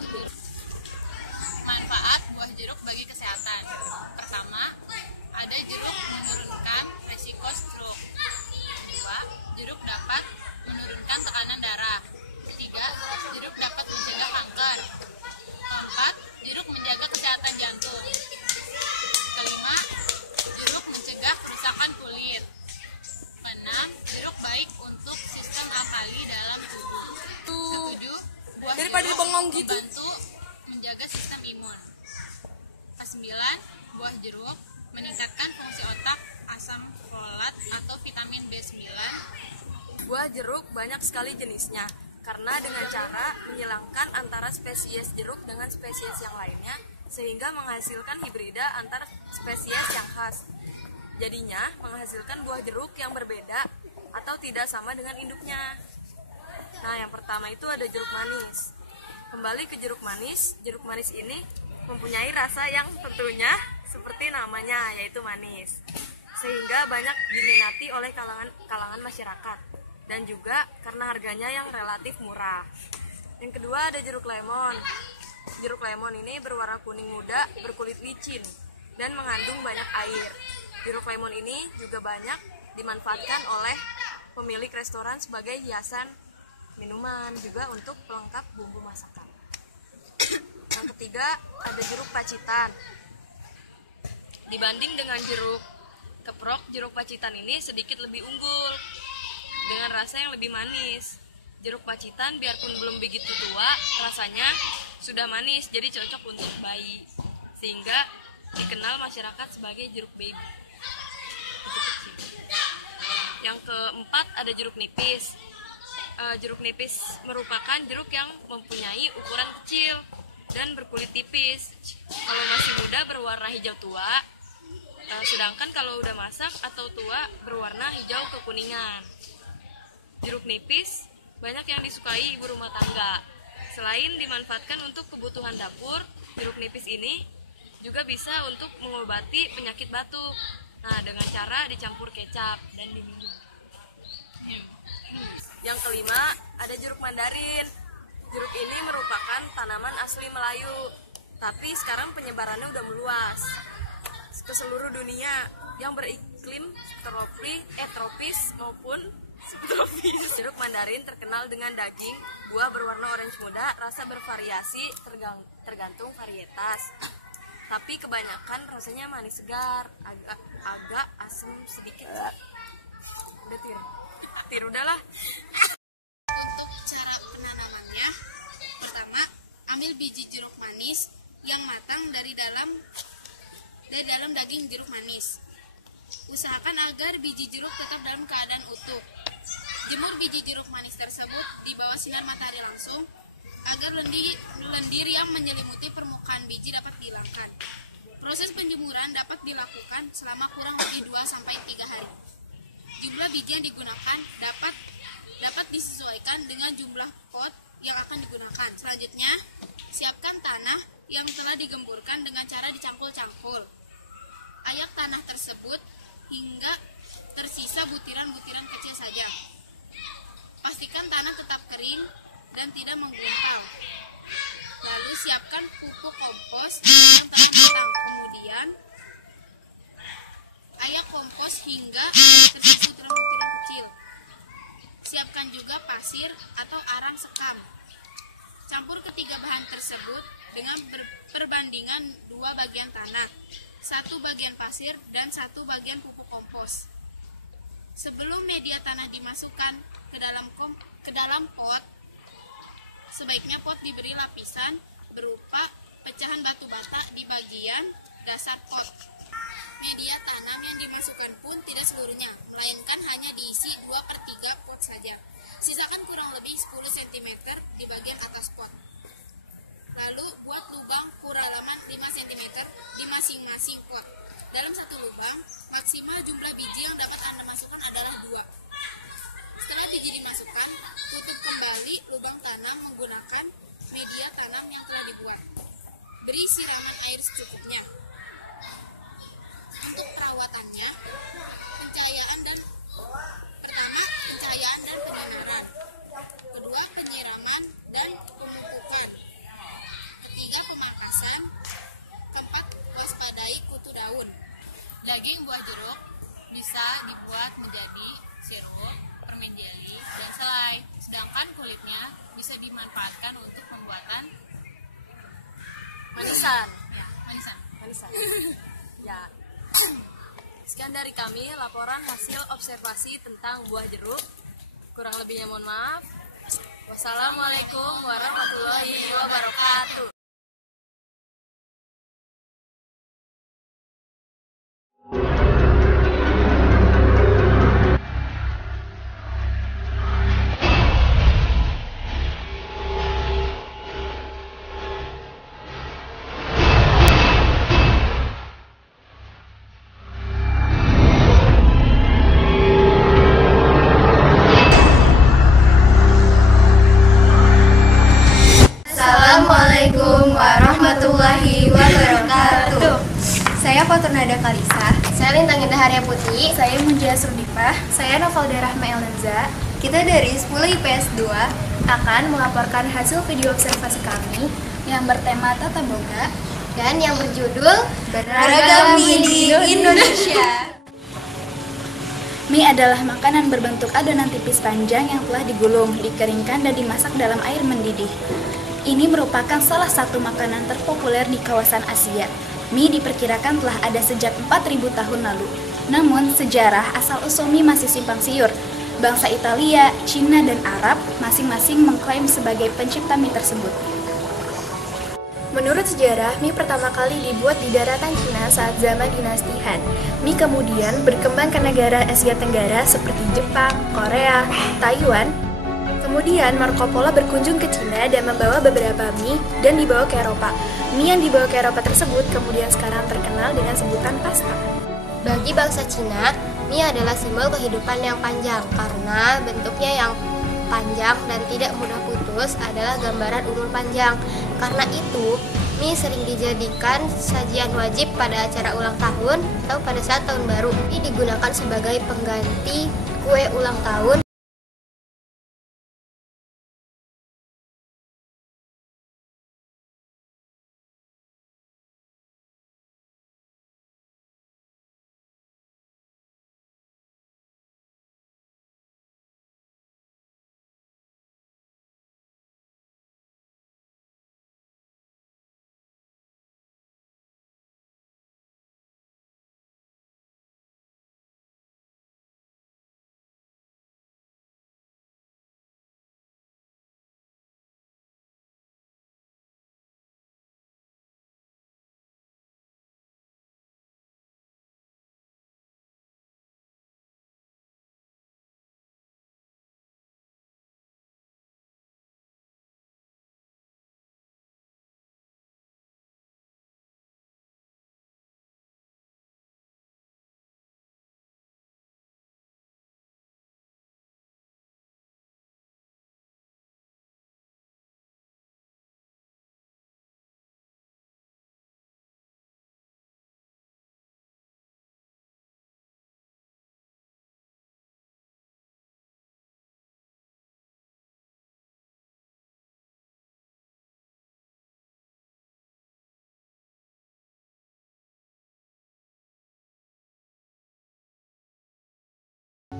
manfaat buah jeruk bagi kesehatan. Pertama, ada jeruk menurunkan risiko stroke. Kedua, jeruk dapat menurunkan tekanan darah. Ketiga, jeruk dapat mencegah kanker. Keempat, jeruk menjaga kesehatan jantung. Kelima, jeruk mencegah kerusakan kulit. Keenam, jeruk baik untuk sistem alkali dalam tubuh. Ketujuh, buah jeruk membantu menjaga sistem imun. Kesembilan, buah jeruk meningkatkan fungsi otak, asam folat atau vitamin B9. Buah jeruk banyak sekali jenisnya, karena dengan cara menyilangkan antara spesies jeruk dengan spesies yang lainnya, sehingga menghasilkan hibrida antar spesies yang khas. Jadinya menghasilkan buah jeruk yang berbeda atau tidak sama dengan induknya. Nah, yang pertama itu ada jeruk manis. Kembali ke jeruk manis ini mempunyai rasa yang tentunya seperti namanya, yaitu manis, sehingga banyak diminati oleh kalangan masyarakat, dan juga karena harganya yang relatif murah. Yang kedua ada jeruk lemon. Jeruk lemon ini berwarna kuning muda, berkulit licin, dan mengandung banyak air. Jeruk lemon ini juga banyak dimanfaatkan oleh pemilik restoran sebagai hiasan minuman, juga untuk pelengkap bumbu masakan. Yang ketiga ada jeruk pacitan. Dibanding dengan jeruk keprok, jeruk pacitan ini sedikit lebih unggul dengan rasa yang lebih manis. Jeruk pacitan biarpun belum begitu tua, rasanya sudah manis, jadi cocok untuk bayi, sehingga dikenal masyarakat sebagai jeruk baby. Yang keempat ada jeruk nipis. Jeruk nipis merupakan jeruk yang mempunyai ukuran kecil dan berkulit tipis. Kalau masih muda berwarna hijau tua, sedangkan kalau udah masak atau tua berwarna hijau kekuningan. Jeruk nipis banyak yang disukai ibu rumah tangga. Selain dimanfaatkan untuk kebutuhan dapur, jeruk nipis ini juga bisa untuk mengobati penyakit batuk. Nah, dengan cara dicampur kecap dan diminum. Yang kelima, ada jeruk mandarin. Jeruk ini merupakan tanaman asli Melayu, tapi sekarang penyebarannya udah meluas ke seluruh dunia yang beriklim tropis maupun subtropis. Jeruk mandarin terkenal dengan daging, buah berwarna orange muda, rasa bervariasi tergantung varietas. Tapi kebanyakan rasanya manis segar, agak asam sedikit. Udah tir udahlah. Untuk cara penanamannya, pertama ambil biji jeruk manis yang matang dari dalam daging jeruk manis. Usahakan agar biji jeruk tetap dalam keadaan utuh. Jemur biji jeruk manis tersebut di bawah sinar matahari langsung agar lendir yang menyelimuti permukaan biji dapat dihilangkan. Proses penjemuran dapat dilakukan selama kurang lebih 2-3 hari. Jumlah biji yang digunakan dapat dapat disesuaikan dengan jumlah pot yang akan digunakan. Selanjutnya, siapkan tanah yang telah digemburkan dengan cara dicangkul-cangkul. Ayak tanah tersebut hingga tersisa butiran-butiran kecil saja. Pastikan tanah tetap kering dan tidak menggumpal. Lalu siapkan pupuk kompos yang telah matang. Kemudian ayak kompos hingga tersisa butiran kecil. Siapkan juga pasir atau arang sekam. Campur ketiga bahan tersebut dengan perbandingan 2 bagian tanah, 1 bagian pasir, dan 1 bagian pupuk kompos. Sebelum media tanah dimasukkan ke dalam pot, sebaiknya pot diberi lapisan berupa pecahan batu bata di bagian dasar pot. Media tanam yang dimasukkan pun tidak seluruhnya, melainkan hanya diisi 2/3 pot saja. Sisakan kurang lebih 10 cm di bagian atas pot. Lalu buat lubang kedalaman 5 cm di masing-masing pot. Dalam satu lubang, maksimal jumlah biji yang dapat Anda masukkan adalah 2. Setelah biji dimasukkan, tutup kembali lubang tanam menggunakan media tanam yang telah dibuat. Beri siraman air secukupnya. Untuk perawatannya, pencahayaan dan penyinaran. Kedua, penyiraman dan pemupukan. Ketiga, pemangkasan. Keempat, waspadai kutu daun. Daging buah jeruk bisa dibuat menjadi sirup, permen jeli, dan selai. Sedangkan kulitnya bisa dimanfaatkan untuk pembuatan Manisan. Ya, manisan. Ya. Sekian dari kami laporan hasil observasi tentang buah jeruk. Kurang lebihnya mohon maaf. Wassalamualaikum warahmatullahi wabarakatuh. Assalamualaikum warahmatullahi wabarakatuh. Saya Faturnada Kalisa. Saya Lintang Indah Arya Putri. Saya Munjia Surdipah. Saya Novalda Rahma Elneza. Kita dari 10 IPS 2 akan melaporkan hasil video observasi kami yang bertema Tata Boga dan yang berjudul Beragam Mie di Indonesia. Mie adalah makanan berbentuk adonan tipis panjang yang telah digulung, dikeringkan, dan dimasak dalam air mendidih. Ini merupakan salah satu makanan terpopuler di kawasan Asia. Mie diperkirakan telah ada sejak 4.000 tahun lalu. Namun, sejarah asal-usul mie masih simpang siur. Bangsa Italia, Cina, dan Arab masing-masing mengklaim sebagai pencipta mie tersebut. Menurut sejarah, mie pertama kali dibuat di daratan Cina saat zaman dinasti Han. Mie kemudian berkembang ke negara Asia Tenggara seperti Jepang, Korea, Taiwan. Kemudian Marco Polo berkunjung ke Cina dan membawa beberapa mie dan dibawa ke Eropa. Mie yang dibawa ke Eropa tersebut kemudian sekarang terkenal dengan sebutan pasta. Bagi bangsa Cina, mie adalah simbol kehidupan yang panjang karena bentuknya yang panjang dan tidak mudah putus adalah gambaran umur panjang. Karena itu, mie sering dijadikan sajian wajib pada acara ulang tahun atau pada saat tahun baru. Mie digunakan sebagai pengganti kue ulang tahun.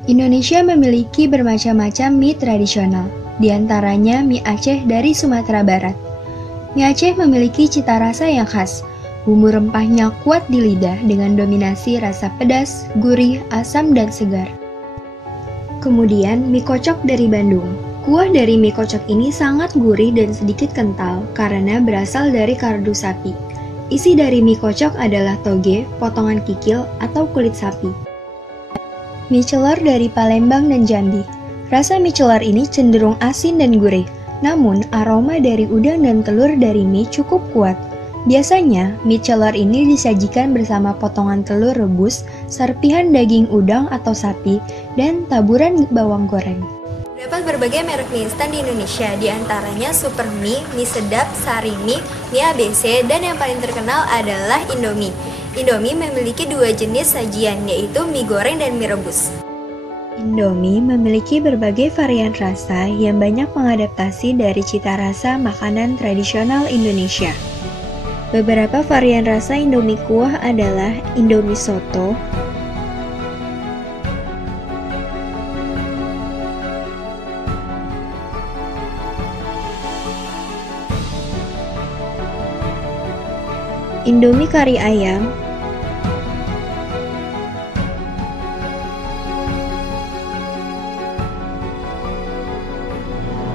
Indonesia memiliki bermacam-macam mie tradisional, di antaranya mie Aceh dari Sumatera Barat. Mie Aceh memiliki cita rasa yang khas. Bumbu rempahnya kuat di lidah dengan dominasi rasa pedas, gurih, asam, dan segar. Kemudian mie kocok dari Bandung. Kuah dari mie kocok ini sangat gurih dan sedikit kental karena berasal dari kaldu sapi. Isi dari mie kocok adalah toge, potongan kikil, atau kulit sapi. Mie celor dari Palembang dan Jambi. Rasa mie celor ini cenderung asin dan gurih, namun aroma dari udang dan telur dari mie cukup kuat. Biasanya, mie celor ini disajikan bersama potongan telur rebus, serpihan daging udang atau sapi, dan taburan bawang goreng. Terdapat berbagai merek mie instan di Indonesia, di antaranya Super Mie, Mie Sedap, Sari Mie, Mie ABC, dan yang paling terkenal adalah Indomie. Indomie memiliki dua jenis sajian, yaitu mie goreng dan mie rebus. Indomie memiliki berbagai varian rasa yang banyak mengadaptasi dari cita rasa makanan tradisional Indonesia. Beberapa varian rasa Indomie kuah adalah Indomie Soto, Indomie kari ayam,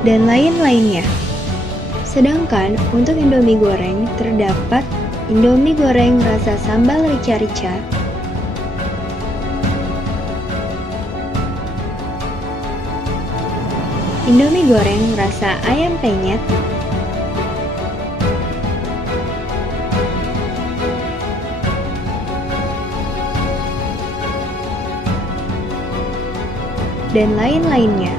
dan lain-lainnya. Sedangkan untuk Indomie goreng terdapat Indomie goreng rasa sambal rica-rica, Indomie goreng rasa ayam penyet, dan lain-lainnya.